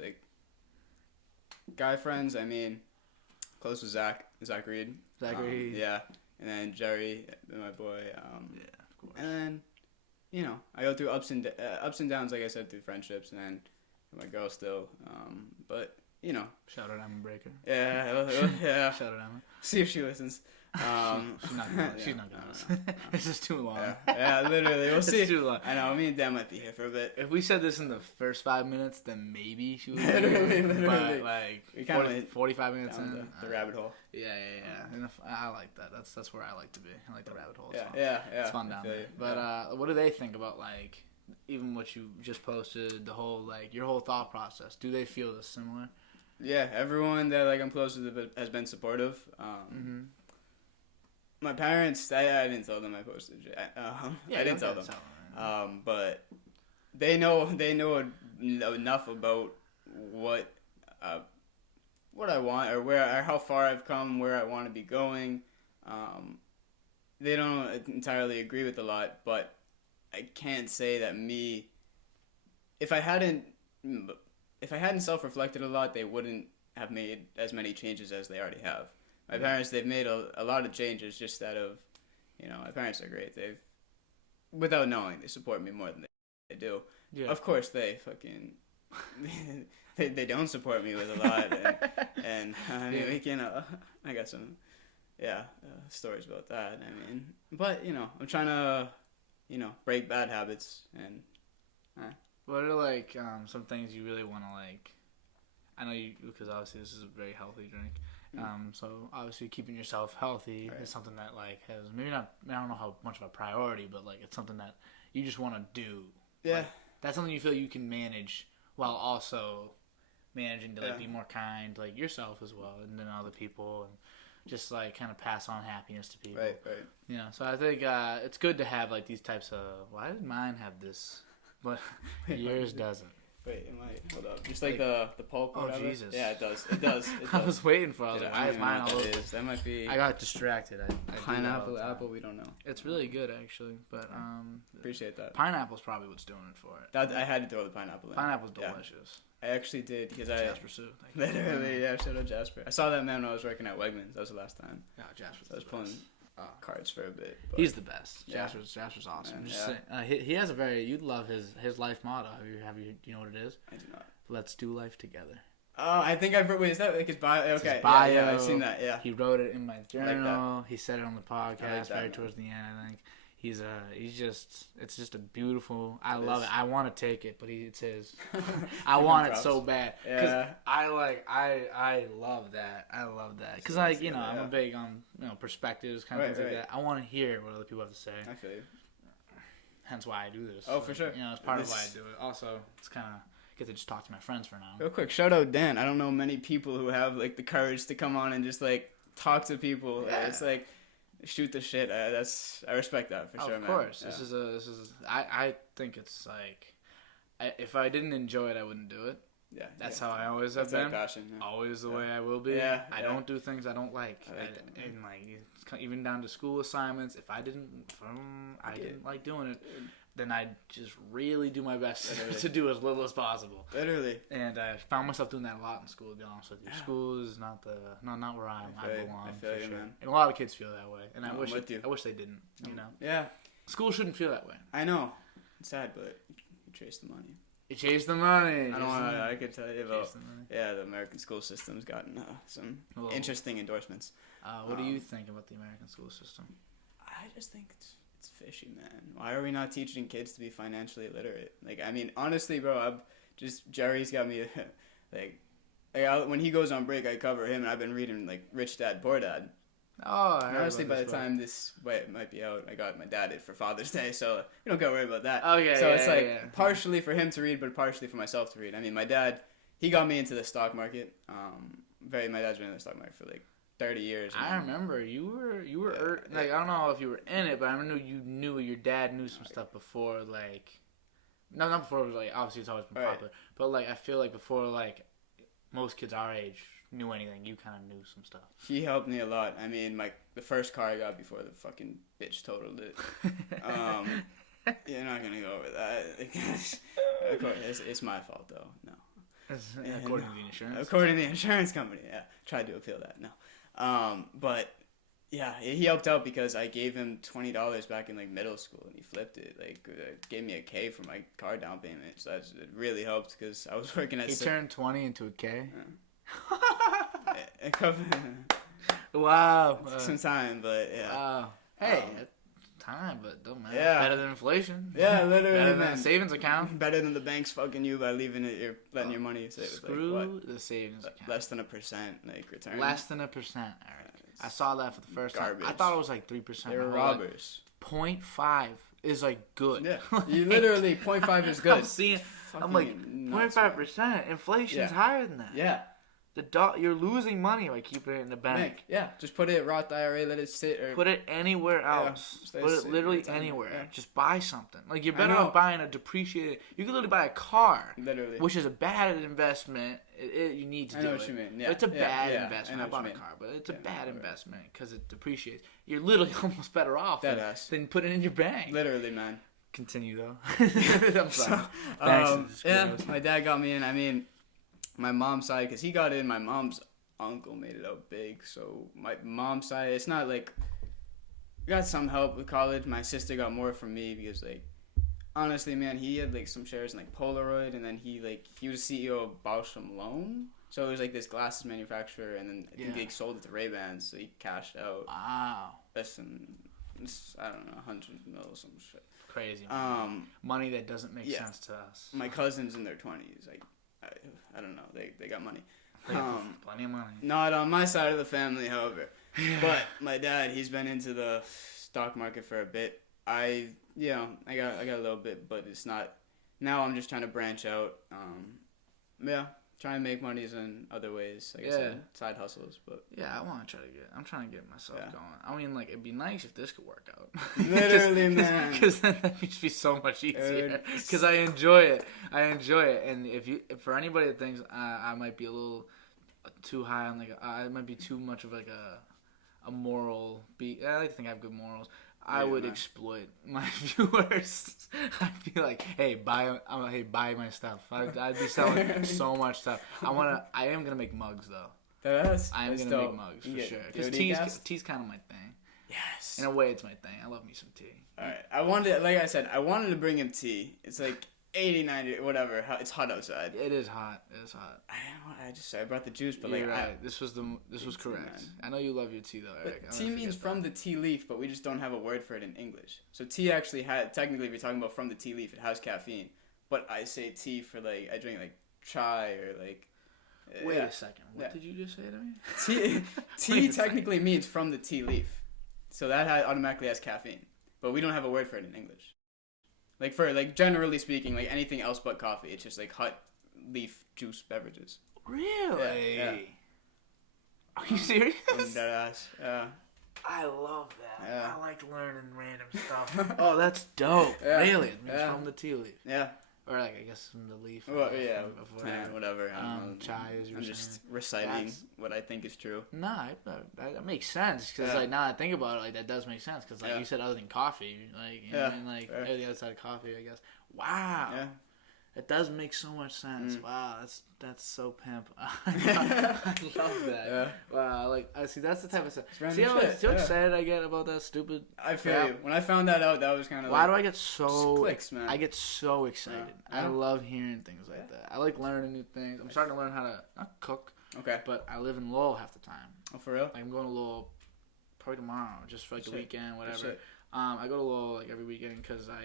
guy friends. I mean, close with Zach Reed. Reed. Yeah, and then Jerry, my boy. Yeah, of course. And then, I go through ups and downs, like I said, through friendships, and then my girl still. But. Shout out Emma Breaker. Yeah. Shout out Emma. See if she listens. She's not gonna listen. This is too long. Yeah, literally. We'll see. It's too long. I know. Me and Dan might be here for a bit. If we said this in the first 5 minutes, then maybe she would. Literally. But we 45 minutes in the rabbit hole. Yeah. And I like that. That's where I like to be. I like the rabbit hole. Yeah. It's fun down there. But what do they think about even what you just posted? The whole your whole thought process. Do they feel this similar? Yeah, everyone that I'm close to has been supportive. My parents, I didn't tell them I posted. I didn't tell them. But they know enough about what I want or how far I've come, where I want to be going. They don't entirely agree with a lot, but I can't say that if I hadn't self-reflected a lot, they wouldn't have made as many changes as they already have. My parents, they've made a lot of changes just out of, my parents are great. Without knowing, they support me more than they do. Yeah. Of course, they fucking they don't support me with a lot, and I mean, we can. I got some, stories about that. I mean, but I'm trying to, break bad habits and. What are like some things you really want to like? I know you, because obviously this is a very healthy drink. So obviously keeping yourself healthy is something that like has maybe not. I don't know how much of a priority, but like it's something that you just want to do. Yeah. Like, that's something you feel you can manage while also managing to like be more kind, like yourself as well, and then other people, and just like kind of pass on happiness to people. Right. So I think it's good to have like these types of. Why did mine have this? But yours doesn't. Wait, it might. Hold up. Just like the pulp or whatever. Jesus. Yeah, it does. It does. I was waiting for it. I was like, why is mine all over? That might be... I got distracted. I pineapple, apple, we don't know. It's really good, actually. But appreciate that. Pineapple's probably what's doing it for it. I had to throw the pineapple in. Pineapple's delicious. I actually did, because Jasper Sue. Literally, shout out Jasper. I saw that man when I was working at Wegmans. That was the last time. Yeah, Jasper's I was pulling cards for a bit. But he's the best. Jasper's awesome. He has a very... You'd love his life motto. Have you... Do you know what it is? I do not. Let's do life together. Oh, I think I've... Wait, is that like his bio? Okay. It's his bio. Yeah, I've seen that, yeah. He wrote it in my journal. Like he said it on the podcast towards the end, I think. He's just... It's just a beautiful... I love it. I want to take it, but it's his. I want it so bad. Because I love that. I love that. Because, like, I'm a big on, perspectives, kind of things like that. I want to hear what other people have to say. I feel you. Hence why I do this. Oh, for sure. It's part of why I do it. Also, it's kind of... get to just talk to my friends for now. Real quick, shout out Dan. I don't know many people who have like the courage to come on and just like talk to people. Yeah. It's like shoot the shit. I respect that for sure, man. Of course, Yeah. This is. I think it's like, if I didn't enjoy it, I wouldn't do it. Yeah, that's how I always have been. Passion, always the way I will be. Yeah, I don't do things I don't like. And like even down to school assignments. If I didn't like doing it, then I just really do my best to do as little as possible. Literally. And I found myself doing that a lot in school, to be honest with you. Yeah. School is not where I belong. I feel you, man. And a lot of kids feel that way. And I wish they didn't, Yeah. School shouldn't feel that way. I know. It's sad, but you chase the money. You chase the money. I could tell you about the American school system's gotten some interesting endorsements. What do you think about the American school system? I just think it's fishy, man. Why are we not teaching kids to be financially literate? Like, I mean, honestly, bro, Jerry's got me, when he goes on break, I cover him, and I've been reading, like, Rich Dad, Poor Dad. Oh, honestly, by the time this might be out, I got my dad it for Father's Day, so you don't gotta worry about that. Okay, so it's partially for him to read, but partially for myself to read. I mean, my dad, he got me into the stock market. My dad's been in the stock market for, like, 30 years. I remember you were I don't know if you were in it, but I remember you knew your dad knew some stuff before, like, not before it was like, obviously it's always been popular, but like I feel like before like most kids our age knew anything, you kind of knew some stuff. He helped me a lot. I mean, the first car I got before the fucking bitch totaled it. You're not gonna go over that. Of course, it's my fault though. No. According to the insurance. According to the insurance company, yeah. Tried to appeal that. No. But yeah, he helped out because I gave him $20 back in like middle school, and he flipped it. Like, gave me a K for my car down payment. So it really helped because I was working at. He turned 20 into a K. Wow. Some time, but yeah. Wow. Hey. Time, but don't matter. Yeah. Better than inflation. Yeah, literally. Better than a savings account. Better than the bank's fucking you by leaving it. You're letting your money save. Screw the savings account. Less than 1% like return. Less than 1%. Eric. I saw that for the first time. I thought it was like 3%. They were robbers. 0.5 is like good. Yeah, you literally 0.5 is good. I'm like 0.5%. Inflation's higher than that. Yeah. You're losing money by keeping it in the bank. Yeah, just put it in Roth IRA, let it sit. Or put it anywhere else. Put it literally anywhere. Yeah. Just buy something. Like, you're better off buying a depreciated... You can literally buy a car. Literally. Which is a bad investment. You need to do it. I know what you mean. Yeah. It's a bad investment. I bought a car, but it's a bad investment because it depreciates. You're literally almost better off than putting it in your bank. Literally, man. Continue, though. I'm sorry. Thanks. My dad got me in. I mean... My mom's side, because he got in, my mom's uncle made it out big. So my mom's side, it's not like, we got some help with college. My sister got more from me because, like, honestly, man, he had like some shares in like Polaroid, and then he was CEO of Bausch and Lomb. So it was like this glasses manufacturer, and then I think they sold it to Ray-Bans, so he cashed out. Wow. I don't know, 100 mil or some shit. Crazy. Money that doesn't make sense to us. My cousins in their 20s, like, I don't know, they got money. Plenty of money. Not on my side of the family, however. But my dad, he's been into the stock market for a bit. I got a little bit, but it's not. Now I'm just trying to branch out. Trying to make monies in other ways. Like I said, side hustles, but I'm trying to get myself going. I mean, like, it'd be nice if this could work out. Literally, man. Because then that would be so much easier. Because I enjoy it. And if for anybody that thinks I might be a little too high on, like, I might be too much of like a moral beat. I like to think I have good morals. I would exploit my viewers. I'd be like, hey, buy my stuff. I'd be selling so much stuff. I am gonna make mugs though. I am gonna make mugs for sure. Because tea's kind of my thing. Yes. In a way, it's my thing. I love me some tea. All right. I wanted to bring him tea. It's like 80, 90, whatever. It's hot outside. It is hot. I brought the juice, but you're right. This was correct. Man. I know you love your tea though, Eric. Tea means from the tea leaf, but we just don't have a word for it in English. So tea actually technically, if you're talking about from the tea leaf, it has caffeine. But I say tea for like, I drink like chai or like. Wait a second. What did you just say to me? Tea technically means from the tea leaf, so that automatically has caffeine. But we don't have a word for it in English. Like for like generally speaking, like anything else but coffee, it's just like hot leaf juice beverages. Really? Yeah. Are you serious? Yeah. I love that. Yeah. I like learning random stuff. Oh, that's dope. Yeah. Really? It means from the tea leaf. Yeah. Or like, I guess from the leaf. Well, whatever. Chai is I'm just reciting what I think is true. Nah, that makes sense. Because like, now I think about it, like, that does make sense. Because like you said, other than coffee, like, you know, and like the other side of coffee, I guess. Wow. Yeah. It does make so much sense. Wow, that's so pimp. I love that. Yeah. Wow, I see. That's the type of stuff. See how excited I get about that stupid. I feel you. When I found that out, that was kind of. Why do I get so? Clicks, man. I get so excited. I love hearing things like that. I like learning new things. I'm starting to learn how to not cook. Okay. But I live in Lowell half the time. Oh, for real? I'm going to Lowell probably tomorrow, just for like the weekend, whatever. I go to Lowell like every weekend because I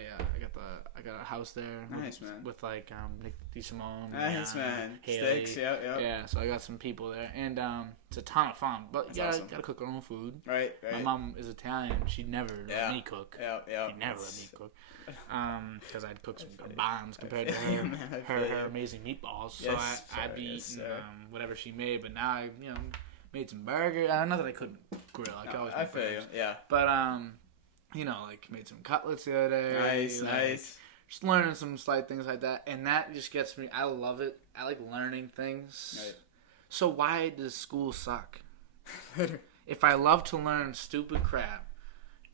got a house there. Nice, man. With like Nick DeSimone. Nice, man. Haley. Sticks, yeah. So I got some people there, and it's a ton of fun. But you gotta cook your own food. Right. My mom is Italian. She never let me cook. Yeah. She never let me cook. Because I'd cook some bombs compared to her amazing meatballs. So I'd be eating whatever she made. But now I made some burgers. Not that I couldn't grill. I feel you. Yeah. But like made some cutlets the other day. Nice. Just learning some slight things like that, and that just gets me. I love it. I like learning things. Right. So why does school suck? If I love to learn stupid crap,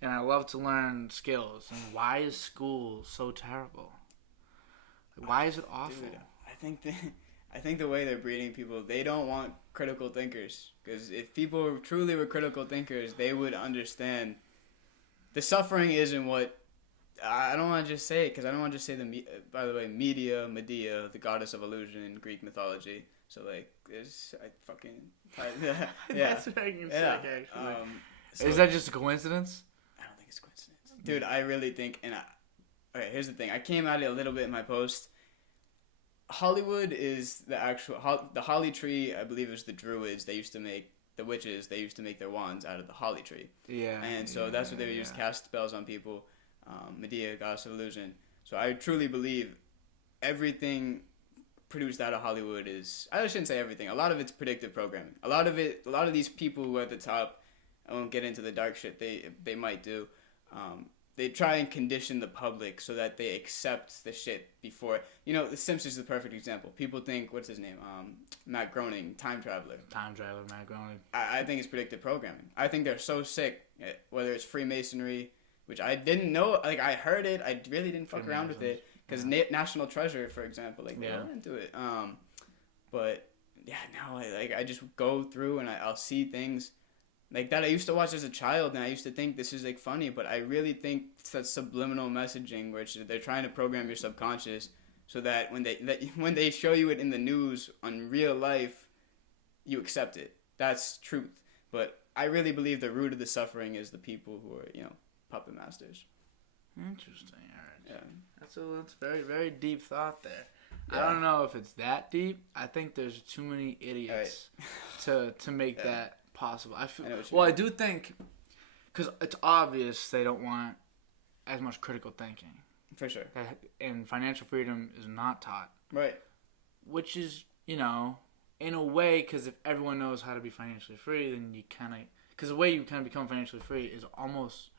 and I love to learn skills, and why is school so terrible? Why is it awful? Dude, I think the way they're breeding people, they don't want critical thinkers. Because if people truly were critical thinkers, they would understand. The suffering isn't what I don't want to just say it because I don't want to just say by the way, Medea, the goddess of illusion in Greek mythology. So like, That's very sick, actually. So, is that just a coincidence? I don't think it's a coincidence, dude. I really think. Okay, here's the thing. I came at it a little bit in my post. Hollywood is the holly tree. I believe it was the druids. They used to make. The witches, they used to make their wands out of the holly tree. Yeah. And so that's what they would use to cast spells on people. Medea, goddess of illusion. So I truly believe everything produced out of Hollywood is... I shouldn't say everything. A lot of it's predictive programming. A lot of these people who are at the top, I won't get into the dark shit they might do. They try and condition the public so that they accept the shit before. The Simpsons is the perfect example. People think, what's his name? Matt Groening, time traveler. Matt Groening. I think it's predictive programming. I think they're so sick, whether it's Freemasonry, which I didn't know. Like, I heard it. I really didn't fuck around with it. Because National Treasure, for example, they're into it. But, yeah, now I just go through and I'll see things. like that I used to watch as a child, and I used to think this is like funny, but I really think it's that subliminal messaging which they're trying to program your subconscious so that when they show you it in the news on real life, you accept it. That's truth. But I really believe the root of the suffering is the people who are, puppet masters. Interesting, Eric. Yeah. That's very, very deep thought there. Yeah. I don't know if it's that deep. I think there's too many idiots to make that possible. I do think, because it's obvious they don't want as much critical thinking. For sure. And financial freedom is not taught. Right. Which is, in a way, because if everyone knows how to be financially free, then you kind of... Because the way you kind of become financially free is almost,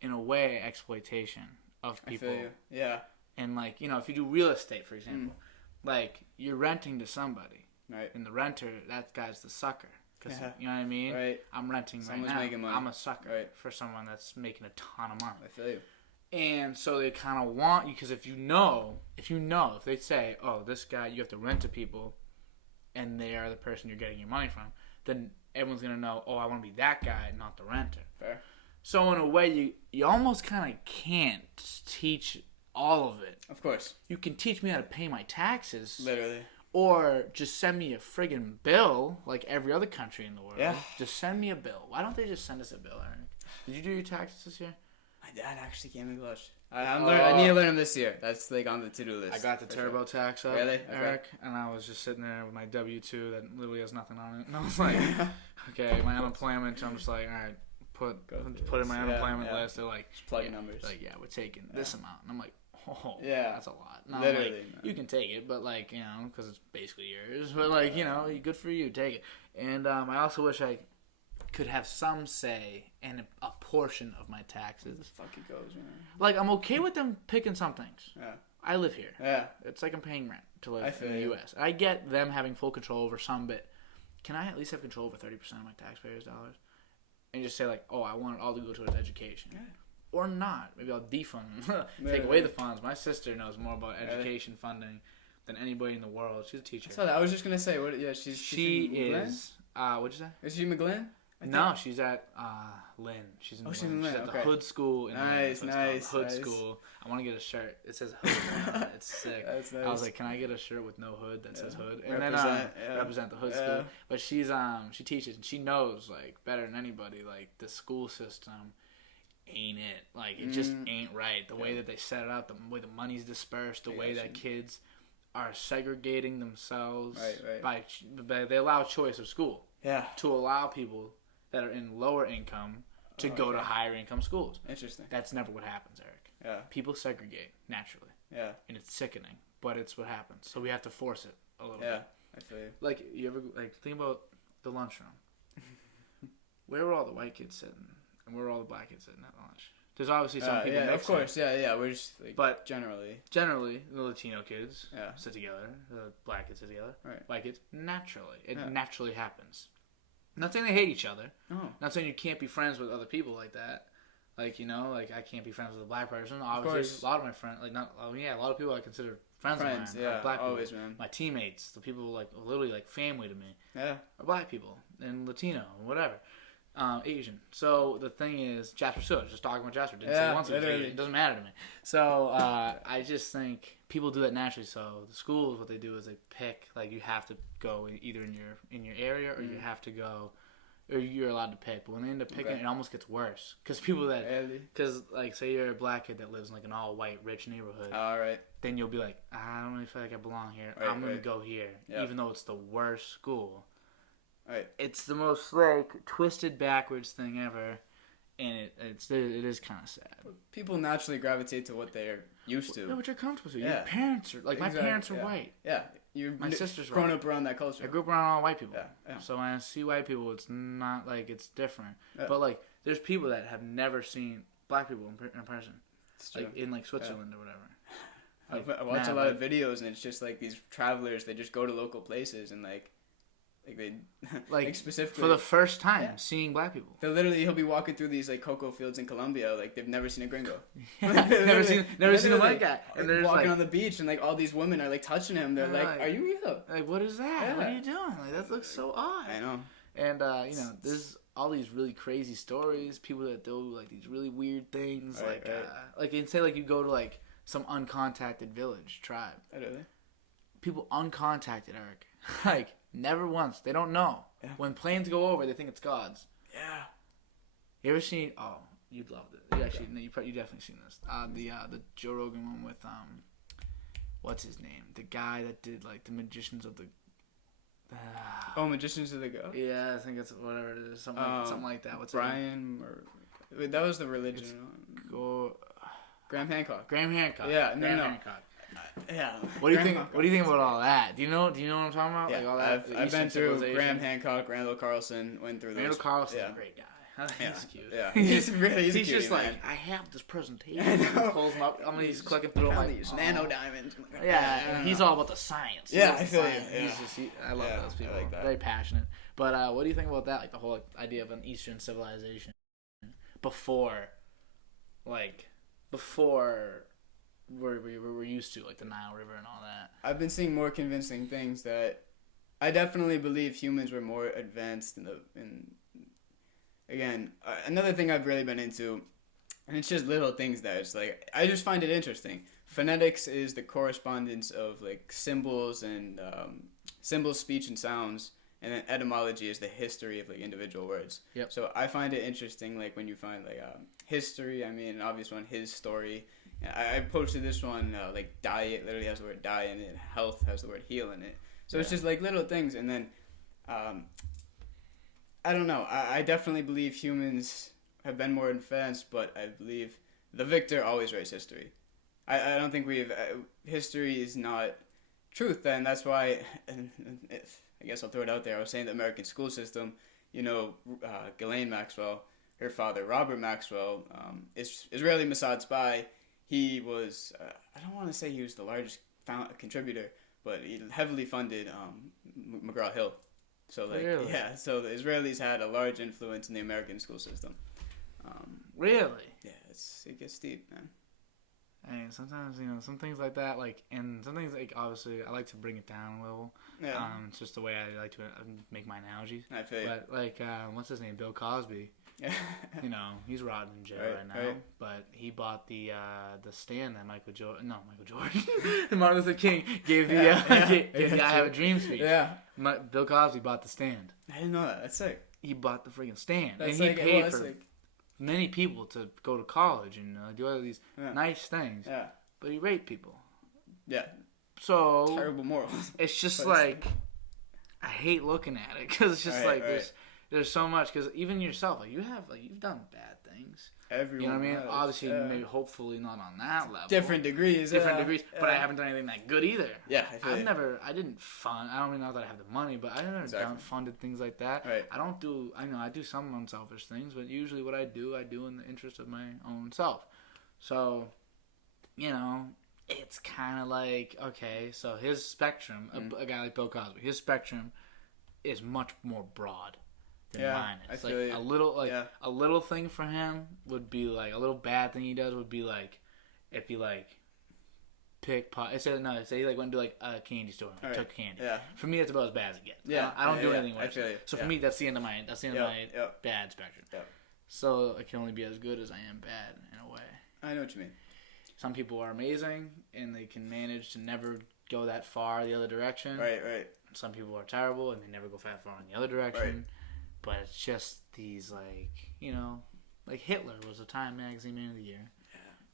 in a way, exploitation of people. I feel you. Yeah. And, like, if you do real estate, for example, like, you're renting to somebody. Right. And the renter, that guy's the sucker. Because, you know what I mean? Right. I'm renting Someone's right now. making money. I'm a sucker for someone that's making a ton of money. I feel you. And so they kind of want you, because if they say, oh, this guy, you have to rent to people, and they are the person you're getting your money from, then everyone's going to know, oh, I want to be that guy, not the renter. Fair. So in a way, you almost kind of can't teach all of it. Of course. You can teach me how to pay my taxes. Literally. Or just send me a friggin' bill, like every other country in the world. Yeah. Just send me a bill. Why don't they just send us a bill, Eric? Did you do your taxes this year? My dad actually gave me a blush. I need to learn him this year. That's like on the to-do list. I got the TurboTax up, really? Eric, and I was just sitting there with my W-2 that literally has nothing on it. And I was like, okay, my unemployment, I'm just like, all right, put in my unemployment list. They're like, just plug numbers. Like, we're taking this amount. And I'm like, oh, that's a lot. And I'm literally, like, you can take it, but like, because it's basically yours. But like, good for you, take it. And I also wish I could have some say in a portion of my taxes. This fucking goes, man. Like, I'm okay with them picking some things. Yeah. I live here. Yeah. It's like I'm paying rent to live in the U.S. I get them having full control over some bit. Can I at least have control over 30% of my taxpayers' dollars? And just say, like, oh, I want it all to go towards education. Yeah. Or not. Maybe I'll defund. Take away the funds. My sister knows more about education funding than anybody in the world. She's a teacher. I was just going to say, she is... what'd you say? Is she McGlynn? No, she's at Lynn. She's in Lynn. She's at the Hood School in Lynn. Nice. Hood School. I want to get a shirt. It says Hood on it. It's sick. That's nice. I was like, can I get a shirt with no hood that says Hood? And represent the Hood School. School. But she teaches, and she knows, like, better than anybody, like, the school system ain't it. Like, it just ain't right. The way that they set it up, the way the money's dispersed, the way that kids are segregating themselves. Right. By they allow choice of school. Yeah. To allow people that are in lower income to go to higher income schools. Interesting. That's never what happens, Eric. Yeah. People segregate naturally. Yeah. And it's sickening, but it's what happens. So we have to force it a little bit. Yeah, I feel you. Like, you ever think about the lunchroom? Where were all the white kids sitting, and where were all the black kids sitting at lunch? There's obviously some people. Yeah, of course. Yeah. We're just but generally, the Latino kids sit together. The black kids sit together. Right. White kids naturally. It naturally happens. Not saying they hate each other. Oh. Not saying you can't be friends with other people like that. Like, I can't be friends with a black person. Obviously, a lot of my friends, a lot of people I consider friends of mine are black always, people. Man. My teammates, the people literally family to me, are black people and Latino and whatever, Asian. So the thing is, Jasper Stewart, just talking about Jasper, didn't say once it doesn't matter to me. So I just think people do that naturally. So the schools, what they do is they pick, you have to go either in your area or you have to go. Or you're allowed to pick, but when they end up picking, it almost gets worse. Because say you're a black kid that lives in an all-white, rich neighborhood. All right. Then you'll be like, I don't really feel like I belong here. Right, I'm going to go here, even though it's the worst school. Right. It's the most, twisted backwards thing ever, and it is kind of sad. People naturally gravitate to what they're used to. Yeah, what you're comfortable with. Your parents are, my parents are white. Yeah. My sister's grown up around that culture. I grew up around all white people. Yeah. So when I see white people, it's not it's different. Yeah. But there's people that have never seen black people in person. It's true. In Switzerland or whatever. I watch a lot of videos, and it's just these travelers. They just go to local places and they specifically for the first time seeing black people. He'll be walking through these cocoa fields in Colombia, they've never seen a gringo. never seen a white guy. And they're walking on the beach, and all these women are touching him. They're are you real? What is that? What are you doing? That looks so odd. I know. And there's all these really crazy stories. People that do like these really weird things, like and say like you go to like some uncontacted village tribe. Oh, really? People uncontacted, Eric. Like never once. They don't know. Yeah. When planes go over, they think it's gods. Yeah. You ever seen? Oh, you'd love it. You actually, no, you definitely seen this. The Joe Rogan one with what's his name? The guy that did like the Magicians of the. Magicians of the Go. Yeah, I think it's whatever it is, something like that. What's Brian or that was the religion. Graham Hancock. Yeah, Graham Hancock. Yeah. What do you think? What do you think about all that? Do you know what I'm talking about? Yeah, like all that. I've been through Graham Hancock, Randall Carlson. Went through those. Randall Carlson's a great guy. He's cute. Yeah, he's cutie, just man. like, I have this presentation. He pulls him up. I mean, he's clicking through like these nano diamonds. Yeah, he's all about the science. Yeah, I feel you. Yeah. I love those people. I like that. Very passionate. But what do you think about that? Like the whole idea of an Eastern civilization before we're used to, like the Nile River and all that. I've been seeing more convincing things that I definitely believe humans were more advanced Again, another thing I've really been into, and it's just little things that it's like, I just find it interesting. Phonetics is the correspondence of like symbols and symbols, speech, and sounds, and then etymology is the history of like individual words. Yep. So I find it interesting, like when you find like history. I mean, an obvious one, his story. I posted this one, like diet literally has the word die in it, health has the word heal in it. So it's just like little things, and then. I don't know. I definitely believe humans have been more advanced, but I believe the victor always writes history. I don't think history is not truth, and that's why, I guess I'll throw it out there. I was saying the American school system, Ghislaine Maxwell, her father, Robert Maxwell, Israeli Mossad spy. He was, I don't want to say he was the largest contributor, but he heavily funded McGraw-Hill. So really? Yeah, so the Israelis had a large influence in the American school system. Really? Yeah, it gets deep, man. And sometimes some things like that, and some things like obviously I like to bring it down a level. Yeah. It's just the way I like to make my analogies. I feel you. But what's his name? Bill Cosby. Yeah. He's rotting in jail right now. Right. But he bought the stand that Michael Jordan, Martin Luther King gave the I Have a Dream speech. Yeah. Bill Cosby bought the stand. I didn't know that. That's sick. He bought the freaking stand, That's and he paid for many people to go to college and do all these nice things. Yeah. But he raped people. Yeah. So terrible morals. It's just I hate looking at it because it's just there's so much, because even yourself, you've done bad things. Everyone, you know what I mean? Obviously, maybe hopefully not on that level. Different degrees. But I haven't done anything that good either. Yeah, I didn't fund. I don't even know that I have the money, but I never funded things like that. Right. I do some unselfish things, but usually what I do in the interest of my own self. So, it's kind of like, okay, so his spectrum, a guy like Bill Cosby, his spectrum is much more broad than mine is. A little thing for him would be like, a little bad thing he does would be like, if he pickpocket. Say he went to a candy store and took candy. Yeah. For me, that's about as bad as it gets. Yeah. I don't do anything worse. I feel you. So for me, that's the end of my bad spectrum. Yep. So I can only be as good as I am bad in a way. I know what you mean. Some people are amazing and they can manage to never go that far the other direction. Right. Some people are terrible and they never go that far in the other direction. Right. But it's just these Hitler was a Time Magazine Man of the Year.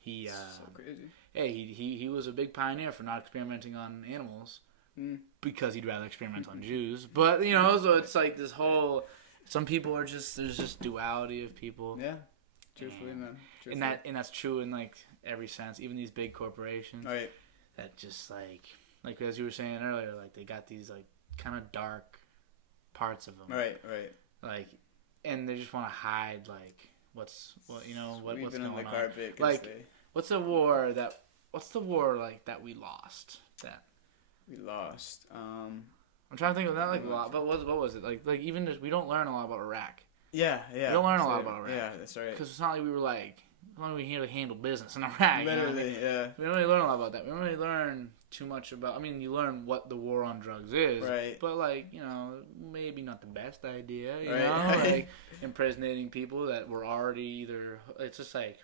He so crazy. Hey, he was a big pioneer for not experimenting on animals because he'd rather experiment on Jews. But so it's like this whole. Some people are there's just duality of people. Yeah, truthfully, man. And that's true in every sense. Even these big corporations. Right. That just like as you were saying earlier, they got these kind of dark parts of them. Right. And they just want to hide what's going on. Carpet, what's the war that we lost? That we lost. I'm trying to think of that a lot. But what was it even just, we don't learn a lot about Iraq. Yeah. We don't learn a lot about Iraq. Yeah, that's right. Because it's not like we were we handle business in Iraq. Literally, We don't really learn a lot about that. We don't really learn too much about. I mean, you learn what the war on drugs is, right? But like, you know, maybe not the best idea. You right. know, like impersonating people that were already either. It's just like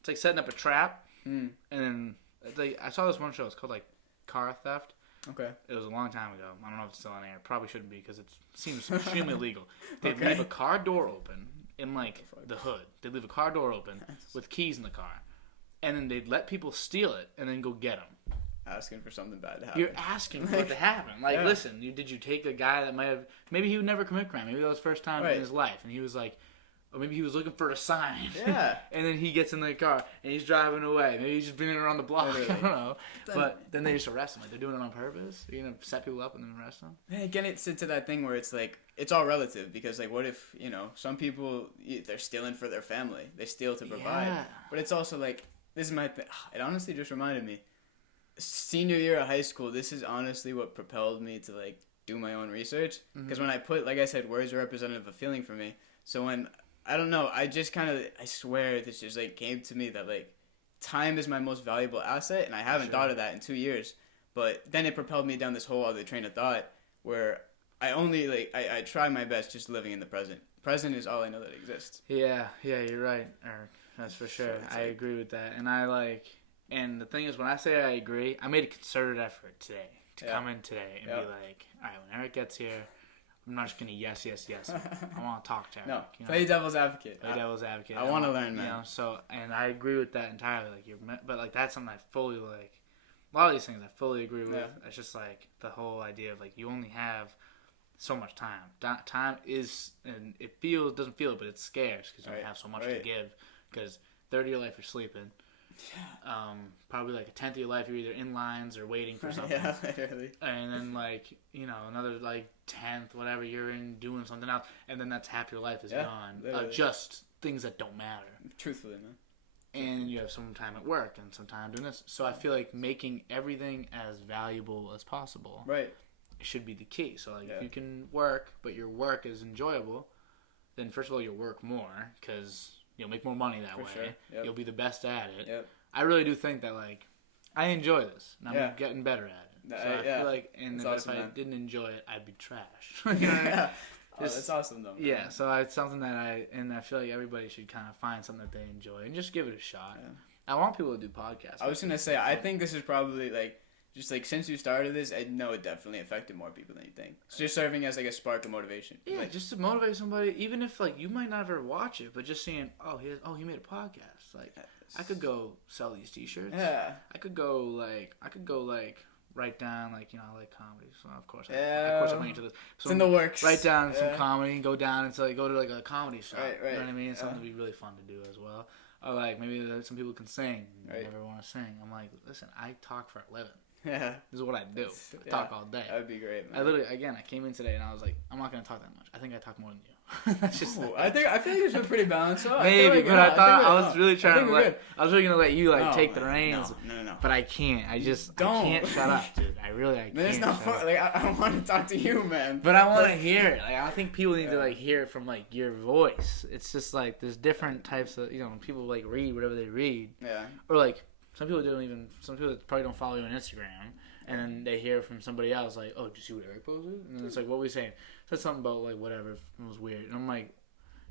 it's like setting up a trap, and then like I saw this one show. It's called like Car Theft. Okay. It was a long time ago. I don't know if it's still on air. It probably shouldn't be because it seems extremely illegal. They'd leave a car door open in like the hood. They'd leave a car door open with keys in the car, and then they'd let people steal it and then go get them. Asking for something bad to happen. You're asking for it to happen. Like, listen, did you take a guy that might have, maybe he would never commit crime. Maybe that was his first time in his life, and he was like, or maybe he was looking for a sign. Yeah. And then he gets in the car and he's driving away. Maybe he's just bringing it around the block. I don't know. But then they just arrest him. Like, they're doing it on purpose. You're gonna set people up and then arrest them. Hey, again, it's into that thing where it's like it's all relative because like, what if some people they're stealing for their family? They steal to provide. But it's also like this is my thing. It honestly just reminded me. Senior year of high school, this is honestly what propelled me to like do my own research. Because when I put, like I said, words are representative of feeling for me. So when I don't know, I just kind of I swear this just like came to me that like time is my most valuable asset, and I haven't thought of that in 2 years. But then it propelled me down this whole other train of thought where I only like I try my best just living in the present. Present is all I know that exists. Yeah, you're right. That's for sure. I agree with that, and I like. And the thing is, when I say I agree, I made a concerted effort today to come in today and be like, all right, when Eric gets here, I'm not just going to yes. I want to talk to Eric. No, play devil's advocate. Play devil's advocate. I want to learn, man. You know, so, and I agree with that entirely. Like but like that's something I fully like. A lot of these things I fully agree with. It's just like the whole idea of like you only have so much time. Time is, and it doesn't feel it, but it's scarce because you only have so much to give. Because 30 of your life you're sleeping. Probably like a 10th of your life you're either in lines or waiting for something. Yeah, literally. And then like another like 10th whatever you're in doing something else, and then that's half your life is gone. Just things that don't matter. Truthfully, man. And you have some time at work and some time doing this. So I feel like making everything as valuable as possible. Right. Should be the key. So like if you can work, but your work is enjoyable, then first of all you'll work more because you'll make more money that way. Sure. Yep. You'll be the best at it. Yep. I really do think that, like, I enjoy this. And I'm getting better at it. So I feel like, and awesome, if I didn't enjoy it, I'd be trash. That's awesome, though. Man. Yeah, so it's something that I feel like everybody should kind of find something that they enjoy and just give it a shot. Yeah. I want people to do podcasts. I was going to say, I think this is probably, like, just, like, since you started this, I know it definitely affected more people than you think. It's just serving as, like, a spark of motivation. Yeah, like, just to motivate somebody, even if, like, you might never watch it, but just seeing, he made a podcast. Like, I could go sell these t-shirts. Yeah. I could go, like, write down, like, I like comedy, so of course I'm into this. So it's in the works. Write down some comedy and go down and go to, like, a comedy show. Right. You know what I mean? Something to be really fun to do as well. Or, like, maybe some people can sing. They never want to sing. I'm like, listen, I talk for a living. Yeah. This is what I do. I talk all day. That would be great, man. I came in today and I was like, I'm not going to talk that much. I think I talk more than you. That's just I feel like it's been pretty balanced. So maybe, but I thought I was really trying to I was really going to let you take the reins. No. But I can't. I can't shut up, dude. I can't. Man, it's not fun. Like, I want to talk to you, man. But I want to hear it. Like, I think people need to, like, hear it from, like, your voice. It's just, like, there's different types of, people, like, read whatever they read. Yeah. Or, like, some people probably don't follow you on Instagram. And then they hear from somebody else, like, oh, did you see what Eric posted? And it's like, what were we saying? Said something about, like, whatever. It was weird. And I'm like,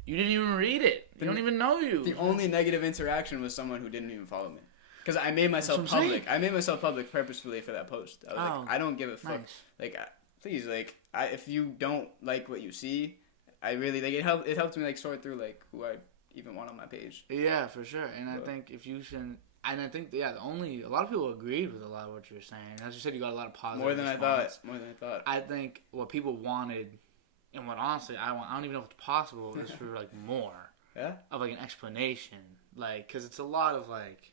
you didn't even read it. They don't even know you. The only negative interaction was someone who didn't even follow me. Because I made myself public. I made myself public purposefully for that post. I was like, I don't give a fuck. Nice. Like, please, like, if you don't like what you see, I really, like, it helped me, like, sort through, like, who I even want on my page. Yeah, for sure. And I think if you should... And I think, a lot of people agreed with a lot of what you were saying. As you said, you got a lot of positive More than response. I thought. I think what people wanted, and what honestly I don't even know if it's possible, is for, like, more. Yeah? Of, like, an explanation. Like, because it's a lot of, like,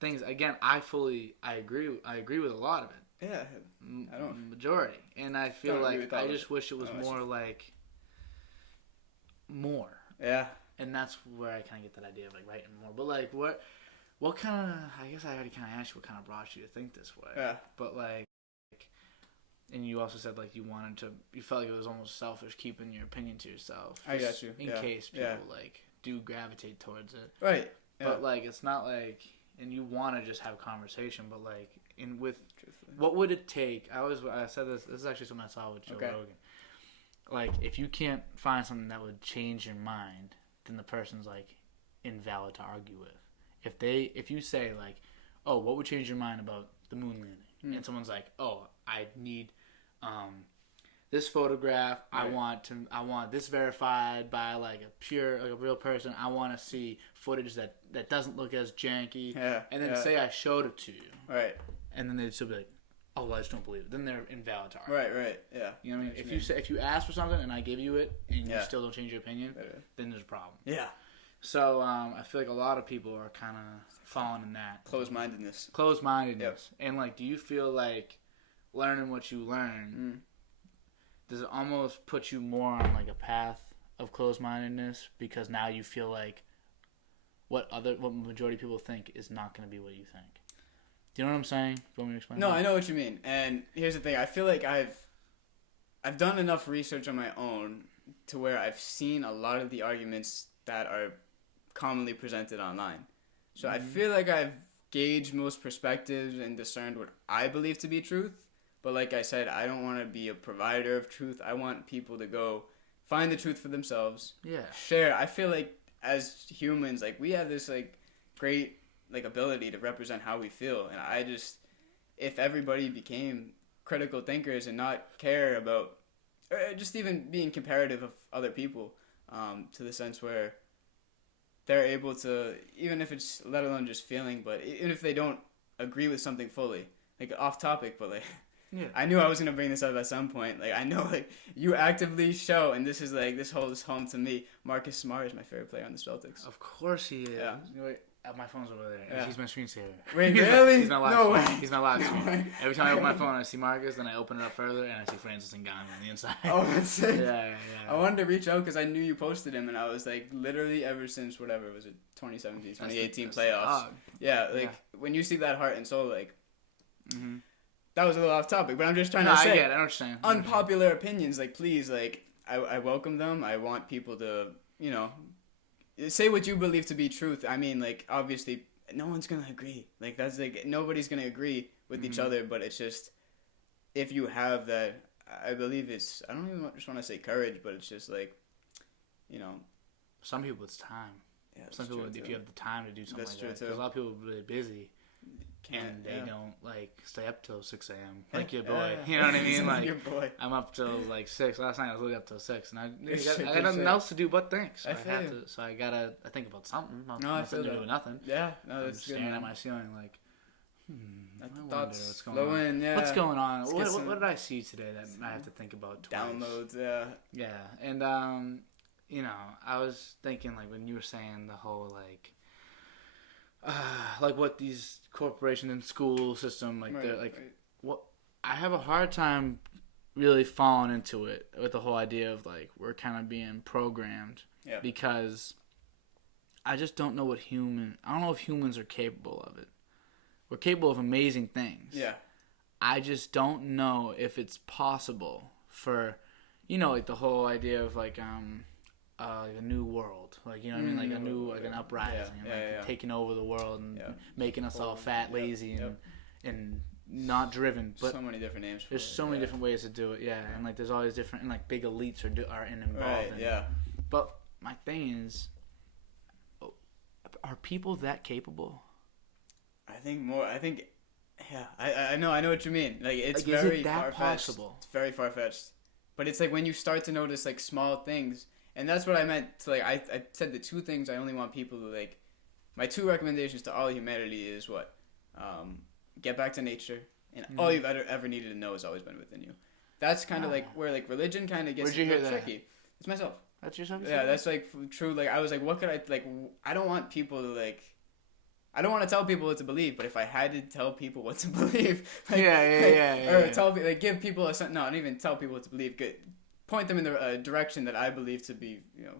things. Again, I agree with a lot of it. Yeah. I don't. Majority. And I feel like I just wish it was more, like, more. Yeah. And that's where I kind of get that idea of, like, writing more. But, like, what kind of, I guess I already kind of asked you what kind of brought you to think this way. Yeah. But, like, and you also said, like, you felt like it was almost selfish keeping your opinion to yourself. I got you. In case people, like, do gravitate towards it. Right. Yeah. But, like, it's not like, and you want to just have a conversation, but, like, what would it take? I said this is actually something I saw with Joe Rogan. Like, if you can't find something that would change your mind, then the person's like invalid to argue with. If you say like, oh, what would change your mind about the moon landing? And someone's like, oh, I need this photograph. Yeah. I want this verified by like a real person. I want to see footage that doesn't look as janky. Yeah. And then say I showed it to you. Right. And then they'd still be like, oh, well, I just don't believe it. Then they're invalid to argue. Right, yeah. You know what I mean? If you ask for something and I give you it and you still don't change your opinion, then there's a problem. Yeah. So I feel like a lot of people are kind of falling in that. Closed-mindedness. Yep. And like, do you feel like learning what you learn, does it almost put you more on like a path of closed-mindedness because now you feel like what majority of people think is not going to be what you think? Do you know what I'm saying? Do you want me to explain? No, I know what you mean. And here's the thing. I feel like I've done enough research on my own to where I've seen a lot of the arguments that are commonly presented online. So I feel like I've gauged most perspectives and discerned what I believe to be truth. But like I said, I don't want to be a provider of truth. I want people to go find the truth for themselves. Yeah. Share. I feel like as humans, like we have this like great like ability to represent how we feel, and I just, if everybody became critical thinkers and not care about, or just even being comparative of other people, to the sense where they're able to, even if it's let alone just feeling, but even if they don't agree with something fully, like off topic, but like. Yeah. I knew I was gonna bring this up at some point. Like I know, like you actively show, and this is like this holds home to me. Marcus Smart is my favorite player on the Celtics. Of course he is. Yeah. Wait, my phone's over there. Yeah. He's my screensaver. Wait, really? He's my live screen. He's my live screen. Every time I open my phone, I see Marcus. Then I open it up further, and I see Francis and Ngannou on the inside. Oh, that's it. Yeah. I wanted to reach out because I knew you posted him, and I was like, literally ever since whatever was it, 2017, 2018 playoffs. Yeah, like when you see that heart and soul, like. Mm-hmm. That was a little off topic, but I'm just trying to say. I get it. I understand. Unpopular opinions, like please, like I welcome them. I want people to, you know, say what you believe to be truth. I mean, like obviously, no one's gonna agree. Like that's like nobody's gonna agree with each other. But it's just if you have that, I believe it's. I don't even just want to say courage, but it's just like, you know. Some people it's time. Yeah, some people, if you have the time to do something like that, because a lot of people are really busy. And they don't like stay up till 6 a.m. like your boy. You know what I mean? Like your boy. I'm up till like 6. Last night I was literally up till 6, and I got nothing else to do but think. So I think about something. I feel doing nothing. Yeah, no, that's good. I'm staring at my ceiling like, I wonder what's going on. Yeah. What's going on? What did I see today that I have to think about twice? Downloads, yeah. Yeah, and you know, I was thinking like when you were saying the whole like what these corporations and school system they're like what I have a hard time really falling into it with the whole idea of like we're kind of being programmed because I just don't know I don't know if humans are capable of it. We're capable of amazing things. Yeah. I just don't know if it's possible for, you know, like the whole idea of like a new world, like you know what I mean, like a new an uprising, taking over the world and making us all fat, lazy, and not driven. But so many different names. There's so many different ways to do it, and like there's always different, and like big elites are involved. Right, in it. But my thing is, are people that capable? I know what you mean. Like it's like, very far-fetched. It's very far-fetched. But it's like when you start to notice like small things. And that's what I meant to, like, I said the two things I only want people to, like, my two recommendations to all humanity is what? Get back to nature, and all you've ever needed to know has always been within you. That's kind of, like, where, like, religion kind of gets tricky. It's myself. That's yourself? Yeah, that's, like, true. Like, I was like, what could I, like, I don't want people to, like, I don't want to tell people what to believe, but if I had to tell people what to believe, like, or tell people, like, give people not even tell people what to believe, point them in the direction that I believe to be, you know,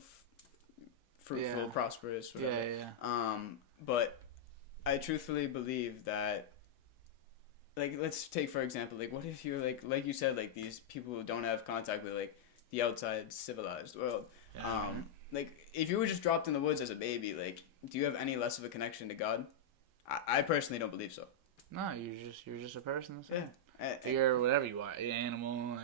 fruitful, prosperous, whatever. But I truthfully believe that, like, let's take, for example, like, what if you're, like you said, like, these people who don't have contact with, like, the outside civilized world. Like, if you were just dropped in the woods as a baby, like, do you have any less of a connection to God? I personally don't believe so. No, you're just a person. So. Yeah. You're whatever you are, an animal,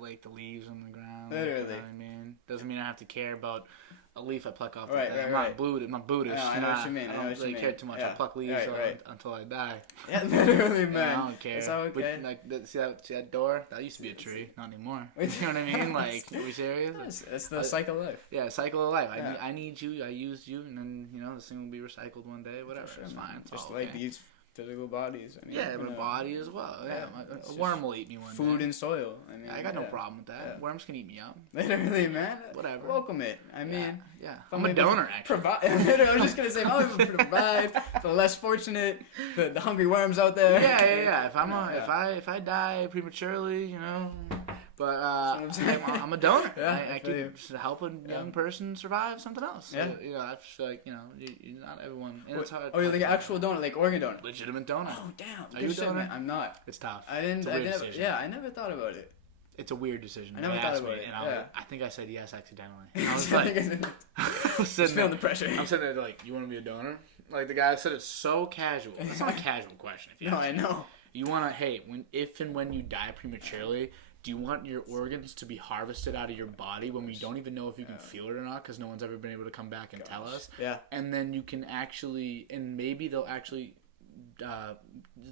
like the leaves on the ground. Literally. You know what I mean? Doesn't mean I have to care about a leaf I pluck off the Right, day. I'm not Buddhist. I know what you mean. I don't really care too much. I pluck leaves until I die. Yeah, literally, man. I don't care. It's all okay. But, see that door? That used to be a tree. Not anymore. You know what I mean? Like, are we serious? It's the cycle of life. Yeah, cycle of life. Yeah. I need you. I used you, and then this thing will be recycled one day. Whatever. Sure, it's fine. It's just all like these physical bodies. I mean, my body as well. Yeah, a worm will eat me one day. Food and soil. I mean, I got no problem with that. Yeah. Worms can eat me up. Literally, man. Whatever. Welcome it. I mean, I'm a donor, actually. I was just gonna say, I'm able to provide for the less fortunate, the hungry worms out there. Yeah. If I die prematurely, But I'm a donor. I can help a young person survive something else. Yeah. I feel like not everyone. And it's hard. Oh, you're like an actual donor, like organ donor. Legitimate donor. Oh, damn. Are you a donor? Man. I'm not. It's tough. I never thought about it. It's a weird decision. I never thought about it. And I think I said yes accidentally. And I was like, I was sitting feeling the pressure. I'm sitting there like, you want to be a donor? Like the guy said, it's so casual. It's not a casual question. If you I know. You want to, hey, if and when you die prematurely, do you want your organs to be harvested out of your body when we don't even know if you can feel it or not because no one's ever been able to come back and tell us? Yeah. And then you can actually, and maybe they'll actually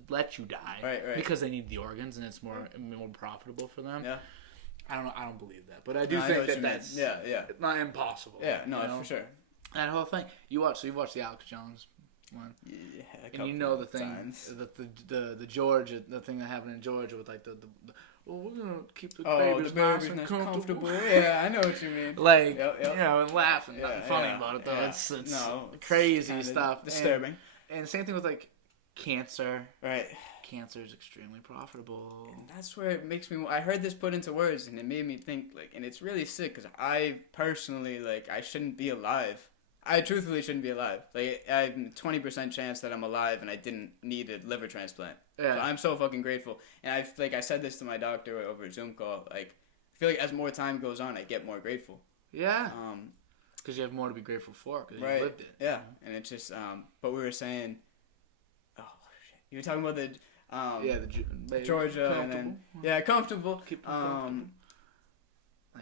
let you die. Right. Because they need the organs and it's more profitable for them. Yeah. I don't believe that. But I do think that's not impossible. Yeah, no, for sure. That whole thing. You watched the Alex Jones one. Yeah, and the thing, the Georgia, the thing that happened in Georgia with like the we're gonna keep the babies nice and comfortable. Yeah, I know what you mean. Like, and laughing, nothing funny about it though. Yeah. It's crazy stuff. Disturbing. And the same thing with like cancer. Right. Cancer is extremely profitable. And that's where it makes me. I heard this put into words, and it made me think. And it's really sick because I personally I shouldn't be alive. I truthfully shouldn't be alive. I have a 20% chance that I'm alive and I didn't need a liver transplant. Yeah. So I'm so fucking grateful. And I said this to my doctor over a Zoom call. I feel like as more time goes on, I get more grateful. Yeah. Because you have more to be grateful for because you lived it. Yeah. And it's just, but we were saying, oh shit, you were talking about the Georgia and then comfortable. Keep comfortable.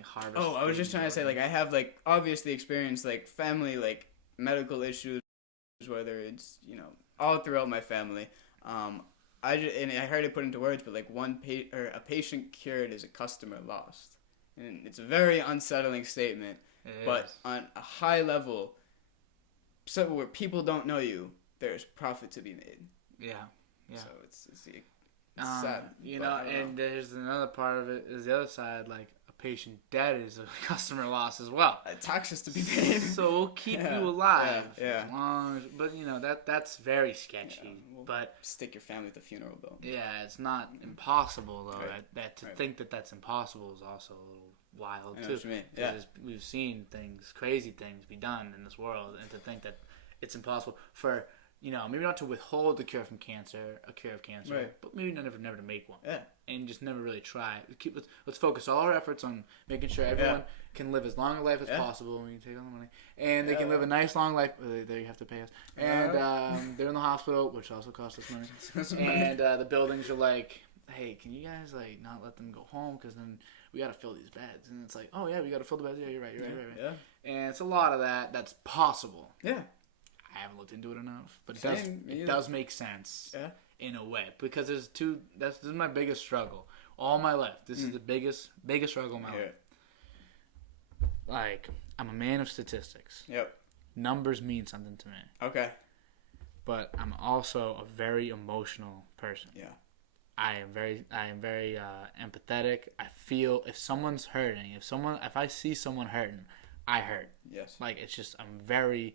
Harvest. I was just trying to say, I have, obviously experienced, family, medical issues, whether it's, all throughout my family. And I heard it put into words, but, a patient cured is a customer lost. And it's a very unsettling statement. But on a high level, so where people don't know you, there's profit to be made. Yeah. So it's sad. And there's another part of it is the other side, patient debt is a customer loss as well. Taxes to be paid. So we'll keep you alive. Yeah. As long as, but that's very sketchy. But stick your family with the funeral bill. Yeah, it's not impossible though. Right. To think that that's impossible is also a little wild too. What you mean. Yeah. We've seen crazy things be done in this world, and to think that it's impossible for maybe not to withhold a cure of cancer, but maybe never to make one. Yeah. And just never really try. Let's focus all our efforts on making sure everyone can live as long a life as possible when you take all the money. And they can live a nice long life. There you have to pay us. And they're in the hospital, which also costs us money. And the buildings are like, hey, can you guys not let them go home? Because then we got to fill these beds. And it's like, oh yeah, we got to fill the beds. Yeah, you're right. Yeah. And it's a lot of that's possible. Yeah. I haven't looked into it enough, but it does make sense in a way because this is my biggest struggle all my life. This is the biggest struggle in my life. I'm a man of statistics. Yep. Numbers mean something to me. Okay. But I'm also a very emotional person. Yeah. I am very empathetic. I feel if someone's hurting, if I see someone hurting, I hurt. Yes. It's just I'm very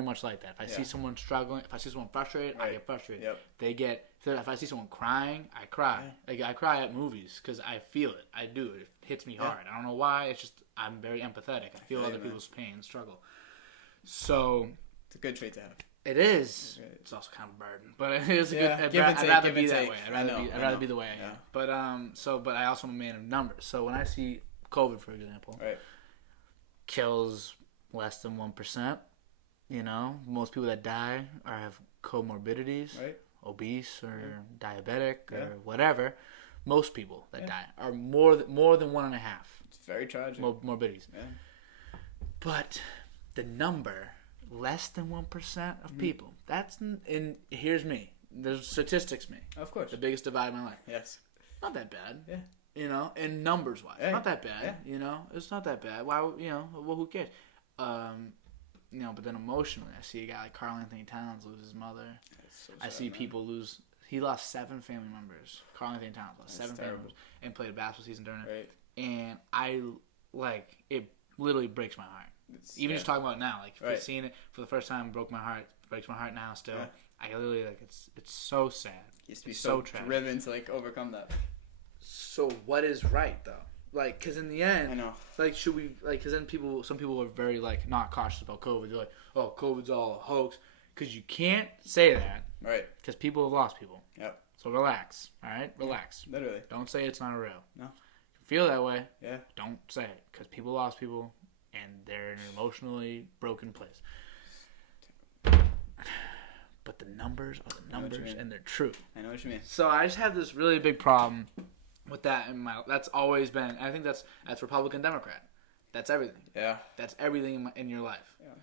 much like that. If I see someone struggling, if I see someone frustrated, I get frustrated. Yep. If I see someone crying, I cry. I cry at movies because I feel it. I do. It hits me hard. I don't know why. It's just I'm very empathetic. I feel other people's pain and struggle. So it's a good trait to have. It is. It's also kind of a burden, but it is a good. I'd rather be that way. I'd rather be the way I am. But I also am a man of numbers. So when I see COVID, for example, kills less than 1%. Most people that die have comorbidities. Right. obese or diabetic or whatever, most people that die are more than 1.5. It's very tragic. Morbidities. Yeah. But the number, less than 1% of people. Here's me. There's statistics, me. Of course. The biggest divide in my life. Yes. Not that bad. Yeah. You know, in numbers wise, not that bad. Yeah. You know, it's not that bad. Why? You know, well, who cares? You know, but then emotionally, I see a guy like Karl Anthony Towns lose his mother. So sad, I see people lose. He lost 7 family members. Karl Anthony Towns lost 7 family members and played a basketball season during it. Right. And it literally breaks my heart. Even just talking about it now, like seeing it for the first time, broke my heart. Breaks my heart now still. Yeah. I literally it's so sad. He used to be so driven to like overcome that. So what is right though? Like, because in the end, I know. Like, should we like? Because then some people are very like not cautious about COVID. They're like, oh, COVID's all a hoax. Because you can't say that. Right. Because people have lost people. Yep. So relax. All right, relax. Literally. Don't say it's not real. No. If you feel that way. Yeah. Don't say it because people lost people, and they're in an emotionally broken place. But the numbers are the numbers, and they're true. I know what you mean. So I just have this really big problem with that that's always been. I think that's Republican, Democrat. That's everything. Yeah. That's everything in your life. Yeah.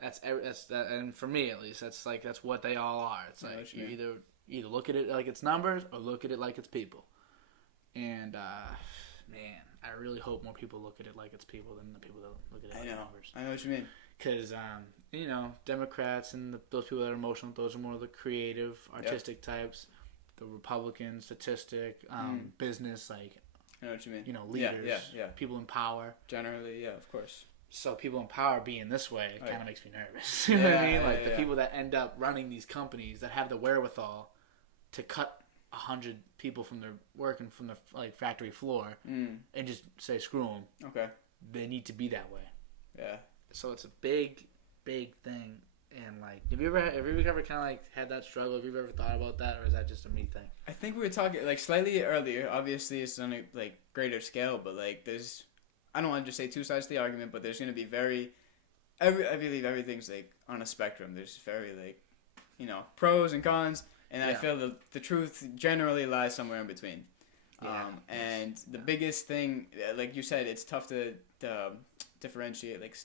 That's that, and for me at least, that's what they all are. It's like you either look at it like it's numbers or look at it like it's people. And man, I really hope more people look at it like it's people than the people that look at it like numbers. I know what you mean. Because you know, Democrats and those people that are emotional, those are more the creative, artistic types. The Republicans, statistic, business, like, I know what you mean. You know, leaders, people in power. Generally, yeah, of course. So people in power being this way kind of makes me nervous. You know what I mean? Like the people that end up running these companies that have the wherewithal to cut 100 people from their work and from the factory floor and just say screw them. Okay. They need to be that way. Yeah. So it's a big, big thing. And like, have you ever kind of like had that struggle? Have you ever thought about that, or is that just a me thing? I think we were talking like slightly earlier. Obviously, it's on a like greater scale, but like there's, I don't want to just say two sides to the argument, but there's going to be I believe everything's like on a spectrum. There's very like, you know, pros and cons, and I feel the truth generally lies somewhere in between. Yeah. And the biggest thing, like you said, it's tough to differentiate like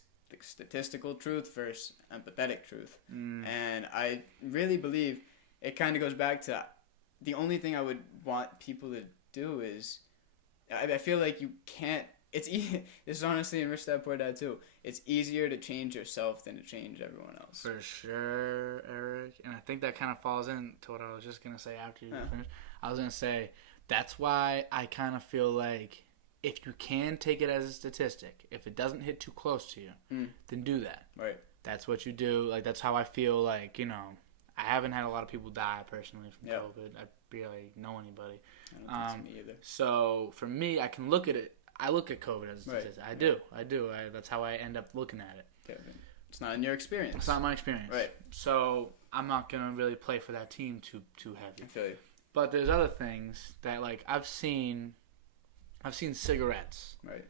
statistical truth versus empathetic truth. And I really believe it kind of goes back to the only thing I would want people to do is I feel like you can't. This is honestly in Rich Dad Poor Dad too. It's easier to change yourself than to change everyone else. For sure, Eric. And I think that kind of falls into what I was just gonna say after you finished. I was gonna say that's why I kind of feel like if you can take it as a statistic, if it doesn't hit too close to you, then do that. Right. That's what you do. Like that's how I feel. Like, you know, I haven't had a lot of people die personally from COVID. I barely know anybody. I don't think it's me either. So for me, I can look at it. I look at COVID as a statistic. I do. That's how I end up looking at it. Yeah, it's not in your experience. It's not my experience. Right. So I'm not gonna really play for that team too heavy. I feel you. But there's other things that like I've seen cigarettes. Right.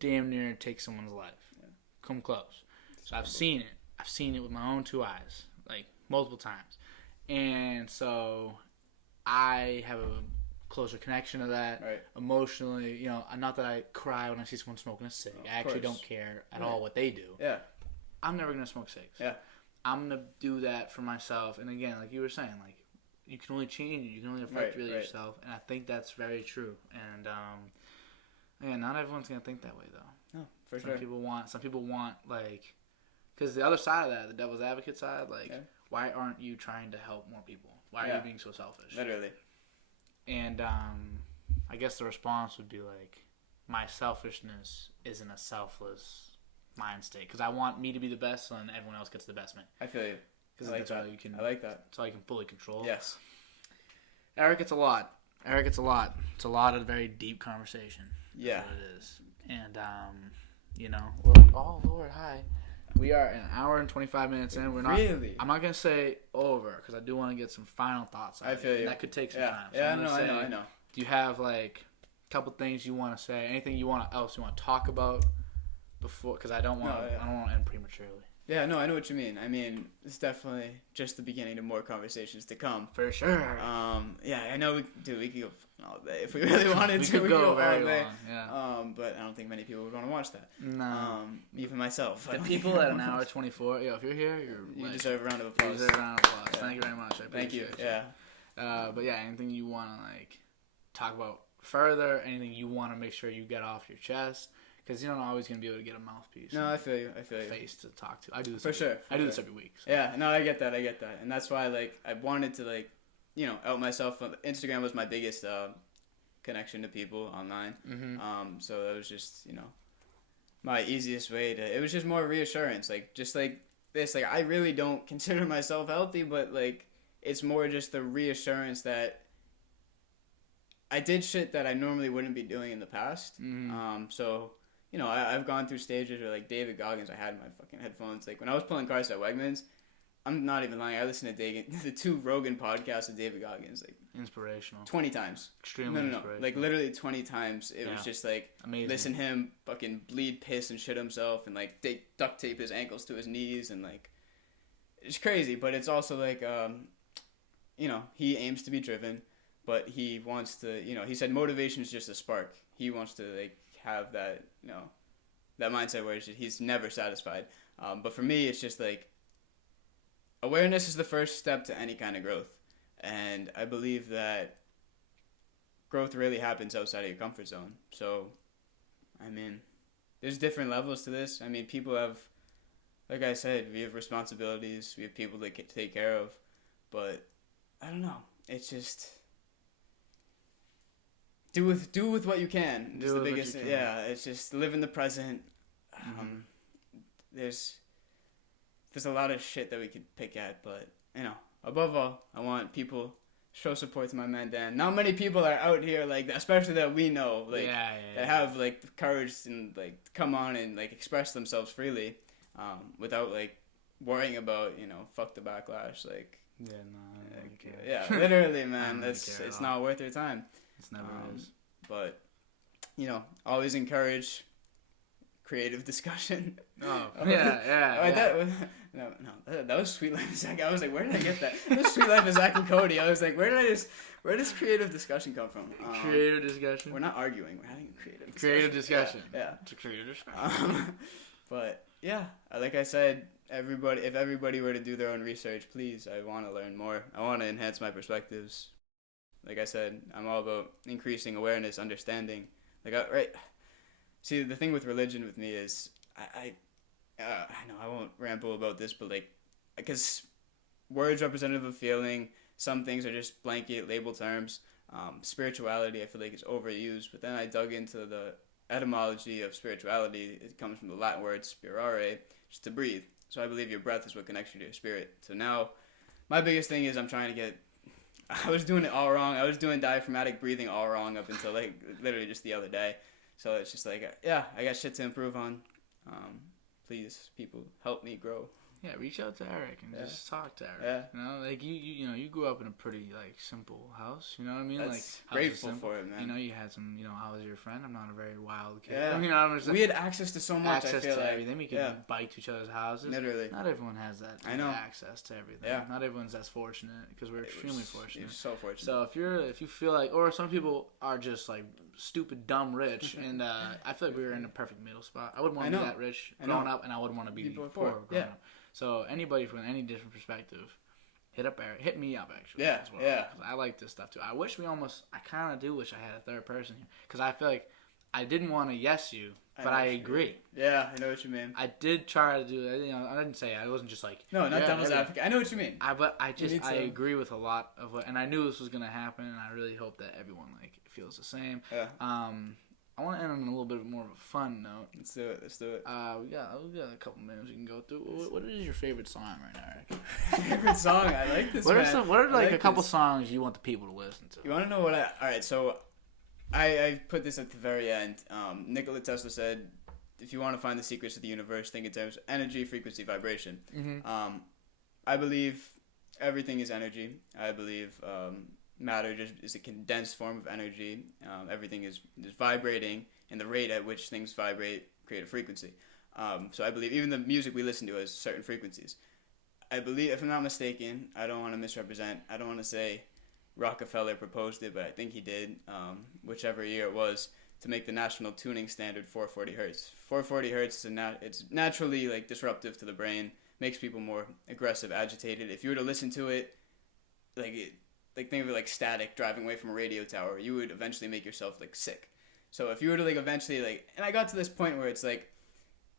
Damn near take someone's life. Yeah. Come close. So I've seen it. I've seen it with my own 2 eyes, like multiple times, and so I have a closer connection to that emotionally. You know, not that I cry when I see someone smoking a cig. I actually don't care at all what they do. Yeah. I'm never gonna smoke cigs. Yeah. I'm gonna do that for myself. And again, like you were saying, like you can only change it. You can only affect yourself. And I think that's very true. And again, not everyone's gonna think that way though. No, for sure. Some people want like, because the other side of that, the devil's advocate side, like, why aren't you trying to help more people? Why are you being so selfish? Literally. And I guess the response would be like, my selfishness isn't a selfless mind state because I want me to be the best, so then everyone else gets the best man. I feel you. Because that's all you can. I like that. That's all you can fully control. Yes. Eric, it's a lot. It's a lot of very deep conversation. Yeah. That's what it is. And you know, oh Lord, hi. We are an hour and 25 minutes in. We're not. Really? I'm not gonna say over because I do want to get some final thoughts. I feel you. And that could take some time. So I know. Do you have like a couple things you want to say? Anything else you want to talk about before, because I don't want to end prematurely. Yeah, no, I know what you mean. I mean, it's definitely just the beginning of more conversations to come. For sure. Yeah, I know we could go all day if we really wanted to. We could go very long. Yeah. But I don't think many people would want to watch that. No. Even myself. The people at an hour 24. If you're here, you deserve a round of applause. You deserve a round of applause. Yeah. Thank you very much. I appreciate you. Yeah. But yeah, anything you want to like talk about further? Anything you want to make sure you get off your chest? Because you're not always going to be able to get a mouthpiece. No, I feel you. Face to talk to. I do this for sure. I do this every week. So. Yeah, no, I get that. And that's why, like, I wanted to, like, out myself. Instagram was my biggest connection to people online. Mm-hmm. So that was just, my easiest way to... It was just more reassurance. Like, just like this. Like, I really don't consider myself healthy, but, like, it's more just the reassurance that I did shit that I normally wouldn't be doing in the past. Mm-hmm. So... I've gone through stages where, like, David Goggins, I had my fucking headphones. Like, when I was pulling cars at Wegmans, I'm not even lying. I listened to the 2 Rogan podcasts of David Goggins, like... Inspirational. 20 times. Extremely inspirational. Like, literally 20 times. It was just, like... Amazing. Listen to him fucking bleed, piss, and shit himself, and, like, duct tape his ankles to his knees, and, like... It's crazy, but it's also, like, he aims to be driven, but he wants to, he said motivation is just a spark. He wants to, like... have that that mindset where he's never satisfied, but for me it's just like awareness is the first step to any kind of growth, and I believe that growth really happens outside of your comfort zone. So I mean, there's different levels to this. I mean, people have, like I said, we have responsibilities, we have people to take care of, but I don't know, it's just Do with what you can. It's the biggest. Yeah, it's just live in the present. There's a lot of shit that we could pick at, but above all, I want people show support to my man Dan. Not many people are out here like that, especially that we know, like that have like the courage and like come on and like express themselves freely, without like worrying about fuck the backlash. Like literally, man, it's not worth your time. It's never is. But, always encourage creative discussion. Oh, yeah. That was Sweet Life of Zach. I was like, where did I get that? That was Sweet Life of Zach and Cody. I was like, where does creative discussion come from? Creative discussion? We're not arguing. We're having a creative discussion. Creative discussion. Yeah. It's a creative discussion. But, yeah, like I said, if everybody were to do their own research, please, I want to learn more. I want to enhance my perspectives. Like I said, I'm all about increasing awareness, understanding. See, the thing with religion with me is, I know I won't ramble about this, but like, because words representative of feeling, some things are just blanket label terms. Spirituality, I feel like, is overused, but then I dug into the etymology of spirituality. It comes from the Latin word spirare, just to breathe. So I believe your breath is what connects you to your spirit. So now, my biggest thing is I'm trying to get... I was doing it all wrong. I was doing diaphragmatic breathing all wrong up until like literally just the other day. So it's just like, I got shit to improve on. Please, people, help me grow. Yeah, reach out to Eric and just talk to Eric. Yeah. Like you grew up in a pretty like simple house. You know what I mean? That's like grateful for it, man. You had some. I was your friend. I'm not a very wild kid. Yeah. We had access to so much. Access I feel to like everything. We could bike to each other's houses. Literally. Not everyone has that. I know. Access to everything. Yeah. Not everyone's as fortunate because we're extremely fortunate. So fortunate. So if you feel like, or some people are just like stupid, dumb, rich, and I feel like we were in a perfect middle spot. I wouldn't want to be that rich growing up, and I wouldn't want to be poor growing up. So anybody from any different perspective, hit me up actually. Yeah, as well, 'cause I like this stuff too. I kind of do wish I had a third person here, because I feel like I didn't want to yes you, but I agree. Yeah, I know what you mean. I did try to do it. I didn't say it. I wasn't just like not devil's advocate. I know what you mean. But I agree with a lot of what, and I knew this was gonna happen, and I really hope that everyone like feels the same. Yeah. I want to end on a little bit more of a fun note. Let's do it. We got a couple minutes we can go through. What is your favorite song right now, Eric? Favorite song? I like this. What are a couple songs you want the people to listen to? You want to know what? All right, so I put this at the very end. Nikola Tesla said, "If you want to find the secrets of the universe, think in terms of energy, frequency, vibration." Mm-hmm. I believe everything is energy. I believe matter just is a condensed form of energy. Everything is vibrating, and the rate at which things vibrate create a frequency. So I believe even the music we listen to has certain frequencies. I believe, if I'm not mistaken, I don't want to misrepresent. I don't want to say Rockefeller proposed it, but I think he did, whichever year it was, to make the national tuning standard 440 hertz. 440 hertz, it's naturally like disruptive to the brain, makes people more aggressive, agitated. If you were to listen to it, like think of it like static driving away from a radio tower, you would eventually make yourself like sick. So if you were to like eventually like, and I got to this point where it's like,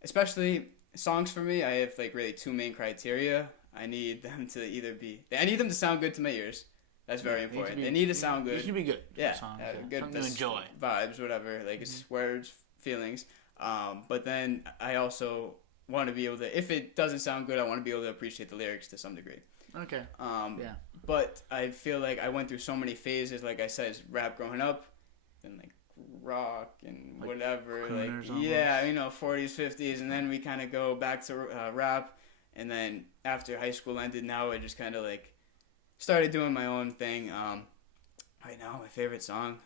especially songs for me, I have like really two main criteria. I need them to I need them to sound good to my ears. That's very important. They need to sound good. It should be good. Yeah, good. Something to enjoy. Vibes, whatever. Like it's words, feelings. But then I also want to be able to, if it doesn't sound good, I want to be able to appreciate the lyrics to some degree. Okay. Yeah. But I feel like I went through so many phases. Like I said, rap growing up, then like rock and like whatever. Like yeah, 40s, 50s, and then we kind of go back to rap. And then after high school ended, now I just kind of like started doing my own thing. Right now, my favorite song.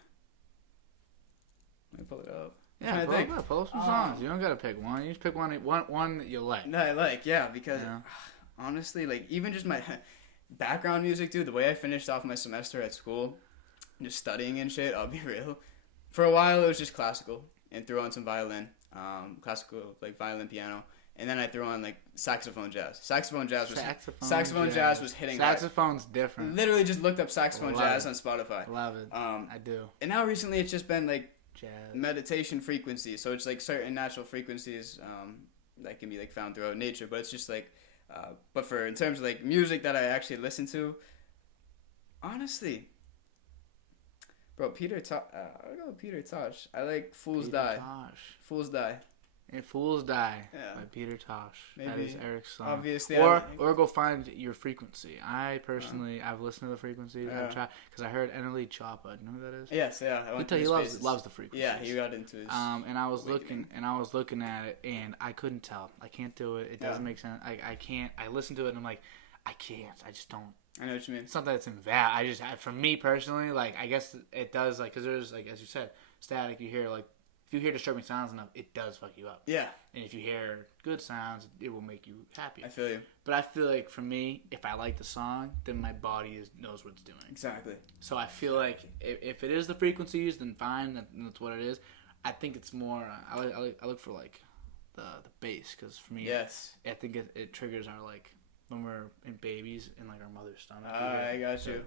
Let me pull it up. Yeah, pull up some songs. You don't gotta pick one. You just pick one that you like. That I like, yeah, because honestly, like even just my background music, dude. The way I finished off my semester at school, just studying and shit. I'll be real. For a while, it was just classical, and threw on some violin, classical like violin, piano. And then I threw on like saxophone jazz. Saxophone jazz was hitting. Saxophone's different. Literally just looked up saxophone jazz on Spotify. Love it. I do. And now recently it's just been like jazz meditation frequencies. So it's like certain natural frequencies that can be like found throughout nature. But it's just like, but for in terms of like music that I actually listen to, honestly, bro, I'll go with Peter Tosh. I like Fools Die. And Fools Die by Peter Tosh. Maybe. That is Eric's song. Obviously. Or go find your frequency. I personally, I've listened to the frequencies. I've tried, because I heard Eneli Choppa. Do you know who that is? Yes, yeah. I tell you, he loves the frequencies. Yeah, he got into his and I was looking at it, and I couldn't tell. I can't do it. It doesn't make sense. I can't. I listen to it, and I'm like, I can't. I just don't. I know what you mean. It's not that it's invalid. For me personally, like, I guess it does, like, because there's, like, as you said, static, you hear, like, if you hear disturbing sounds enough, it does fuck you up. Yeah. And if you hear good sounds, it will make you happy. I feel you. But I feel like for me, if I like the song, then my body knows what it's doing. Exactly. So I feel like if it is the frequencies, then fine, that's what it is. I think it's more. I look for like the bass, because for me, yes, I think it triggers our, like, when we're in babies in like our mother's stomach. I got you.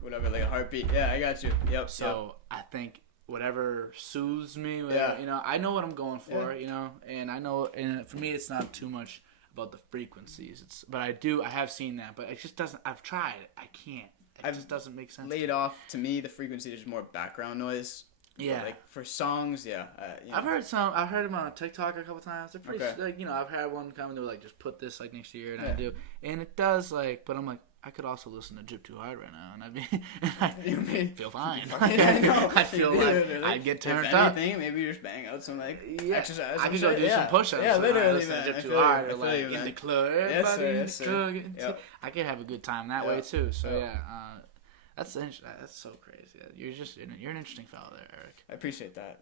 Whatever, like a heartbeat. Yeah, I got you. Yep. So I think whatever soothes me, I know what I'm going for, and I know, and for me, it's not too much about the frequencies. But I have seen that, but it just doesn't. I've tried. I can't. It just doesn't make sense. Laid off to me, the frequency is more background noise. Yeah. But like for songs, I've heard them on TikTok a couple times. They're pretty, like, I've had one come and they were like, just put this like next to your ear, and I do, and it does, like, but I'm like, I could also listen to Drip Too Hard right now, and I'd feel fine. I feel like I'd get turned up. Maybe just bang out some like exercise. I could go do some push-ups. Yeah, literally, man. Drip Too Hard, or like in the club. Yes, sir. Yep. I could have a good time that way too. So that's so crazy. You're an interesting fellow there, Eric. I appreciate that.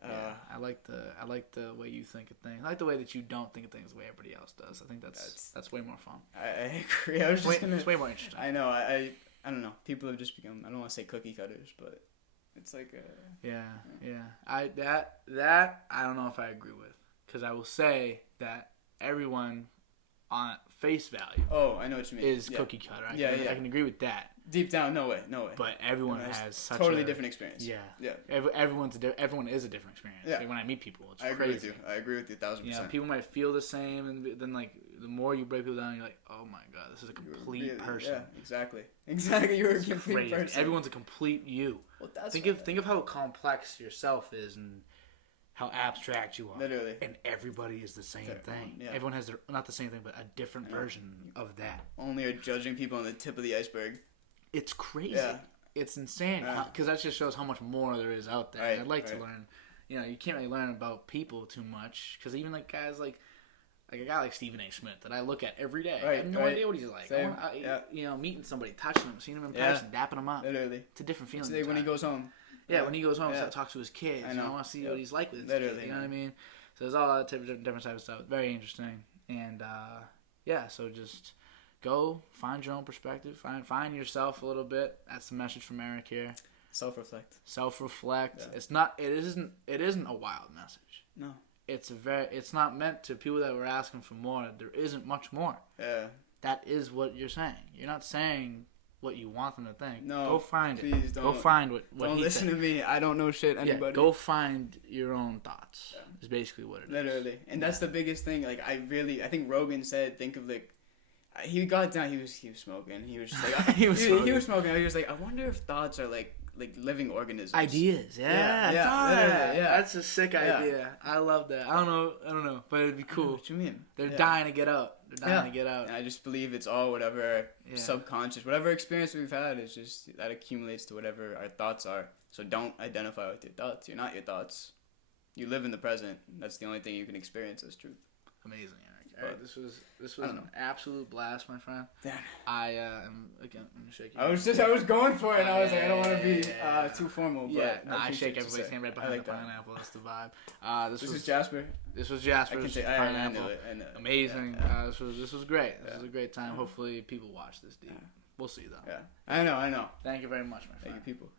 I like the way you think of things. I like the way that you don't think of things the way everybody else does. I think that's way more fun. I agree. It's way more interesting. I know. I don't know. People have just become, I don't want to say cookie cutters, but it's like yeah. I don't know if I agree with, because I will say that everyone on face value. Oh, I know what you mean. Is cookie cutter. I can agree with that. Deep down, no way. But everyone has such totally different experience. Yeah. Everyone is a different experience. Yeah. Like when I meet people, it's crazy. I agree with you 1,000%. People might feel the same, and then like the more you break people down, you're like, oh my god, this is a complete person. Yeah, exactly. You're a complete person. Everyone's a complete you. Well, think of how complex yourself is, and how abstract you are. Literally. And everybody is the same thing. Yeah. Everyone has not the same thing, but a different version of that. Only are judging people on the tip of the iceberg. It's crazy. Yeah. It's insane. Because that just shows how much more there is out there. Right, I'd like to learn. You can't really learn about people too much. Because even like guys like a guy like Stephen A. Smith that I look at every day. I have no idea what he's like. Meeting somebody, touching him, seeing him in person, dapping him up. Literally. It's a different feeling. It's like when he goes home. Yeah, when he goes home, talks to his kids. I want to see what he's like with his kids. You know what I mean? So there's all that different type of stuff. Very interesting. And so just go find your own perspective. Find yourself a little bit. That's the message from Eric here. Self-reflect. Yeah. It isn't a wild message. No. It's not meant to people that were asking for more. There isn't much more. Yeah. That is what you're saying. You're not saying what you want them to think. No. Go find please it. Don't, go find what don't he listen thinks. to me. I don't know shit anybody. Yeah, go find your own thoughts. Yeah. Is basically what it is. Literally. And that's the biggest thing. Like, I think Rogan said, think of, like, he got down, he was smoking. He was just like, he was smoking. He was like, I wonder if thoughts are like living organisms. Ideas, yeah. That's a sick idea. I love that. I don't know, but it'd be cool. What you mean? They're dying to get out. And I just believe it's all whatever subconscious, whatever experience we've had is just that accumulates to whatever our thoughts are. So don't identify with your thoughts. You're not your thoughts. You live in the present. That's the only thing you can experience as truth. Amazing, Eric. This was an absolute blast, my friend. Yeah. I am again. I'm shaking. I was going for it, and I was like, I don't want to be too formal. But I shake everybody's hand right behind the pineapple. That's the vibe. This was Jasper. This was Jasper's pineapple. I know it. Amazing. Yeah. This was great. This was a great time. Hopefully, people watch this, dude. We'll see though. Yeah. I know. Thank you very much, my friend. Thank you, people.